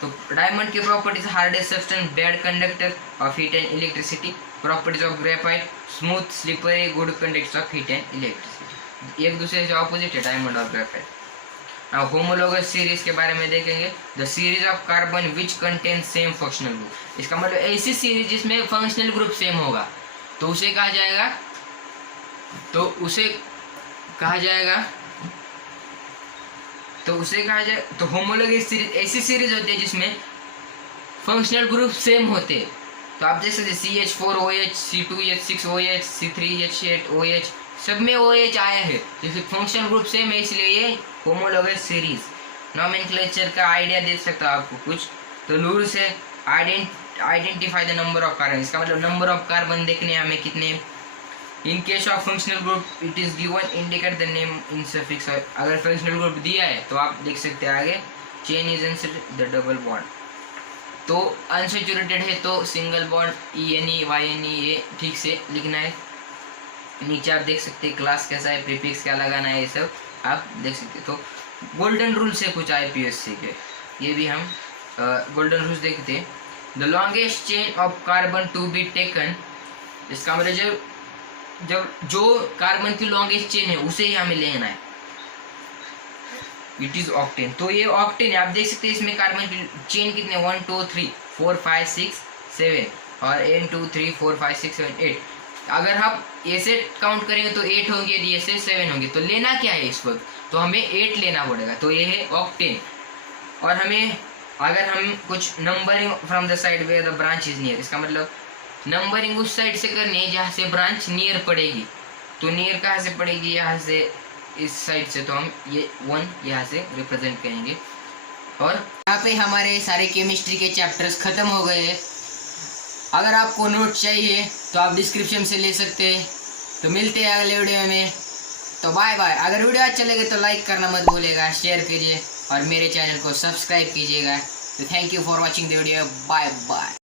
तो डायमंड की properties, hardest substance, bad conductor of heat and electricity. Properties of graphite, smooth, slippery, good conductor of heat and electricity. एक दूसरे से ऑपोजिट है डायमंड और ग्रेफाइट। अब होमोलोगस सीरीज के बारे में देखेंगे। The series of carbon which contain same functional group. इसका मतलब ऐसी सीरीज जिसमें फंक्शनल ग्रुप सेम होगा तो उसे कहा जाएगा, तो होमोलोगस सीरीज ऐसी सीरीज होती है जिसमें फंक्शनल ग्रुप सेम होते हैं। तो आप देख सकते CH4OH, C2H6OH, C3H8OH, सब में OH आया है, जैसे फंक्शनल ग्रुप सेम है, इसलिए ये होमोलोगस सीरीज। नोमेनक्लेचर का आइडिया दे सकता है आपको कुछ, तो लूर से identify the number of carbon, इसका मतलब नंबर ऑफ कार्बन देखने हमें कितने। In case of functional group it is given, indicate the name in suffix. अगर फंक्शनल ग्रुप दिया है तो आप देख सकते हैं आगे, chain is inserted the double bond. तो अनसेचुरेटेड है तो सिंगल बॉन्ड ENE YNE, ये ठीक से लिखना है। नीचे आप देख सकते हैं क्लास कैसा है, प्रीफिक्स क्या लगाना है, ये सब आप देख सकते हैं। तो गोल्डन रूल से कुछ IPSC के, ये भी हम गोल्डन रूल्स देखते हैं। The longest chain of carbon to be taken, इसका मतलब जब जो कार्बन की लॉन्गेस्ट चेन है उसे ही हमें लेना है, इट इज ऑक्टेन। तो ये ऑक्टेन है, आप देख सकते हैं इसमें कार्बन की चेन कितने 1 2 3 4 5 6 7 और 1 2 3 4 5 6 7 8। अगर हम ऐसे काउंट करेंगे तो 8 होंगे, ऐसे 7 होंगे। तो लेना क्या है इस वक्त, तो हमें 8 लेना पड़ेगा, तो ये है ऑक्टेन। और हमें अगर हम कुछ numbering from the side where the branch is near, इसका मतलब नंबरिंग उस साइड से करनी है जहाँ से ब्रांच नियर पड़ेगी। तो नियर कहाँ से पड़ेगी, यहाँ से, इस साइड से, तो हम ये 1 यहाँ से रिप्रेजेंट करेंगे। और यहाँ पे हमारे सारे केमिस्ट्री के चैप्टर्स खत्म हो गए हैं। अगर आपको नोट चाहिए तो आप डिस्क्रिप्शन से ले सकते हैं। तो मिलते हैं अगले वीडियो में, तो बाय बाय। अगर वीडियो अच्छा लगे तो लाइक करना मत भूलिएगा, शेयर कीजिए और मेरे चैनल को सब्सक्राइब कीजिएगा। तो thank you for watching the video, bye bye.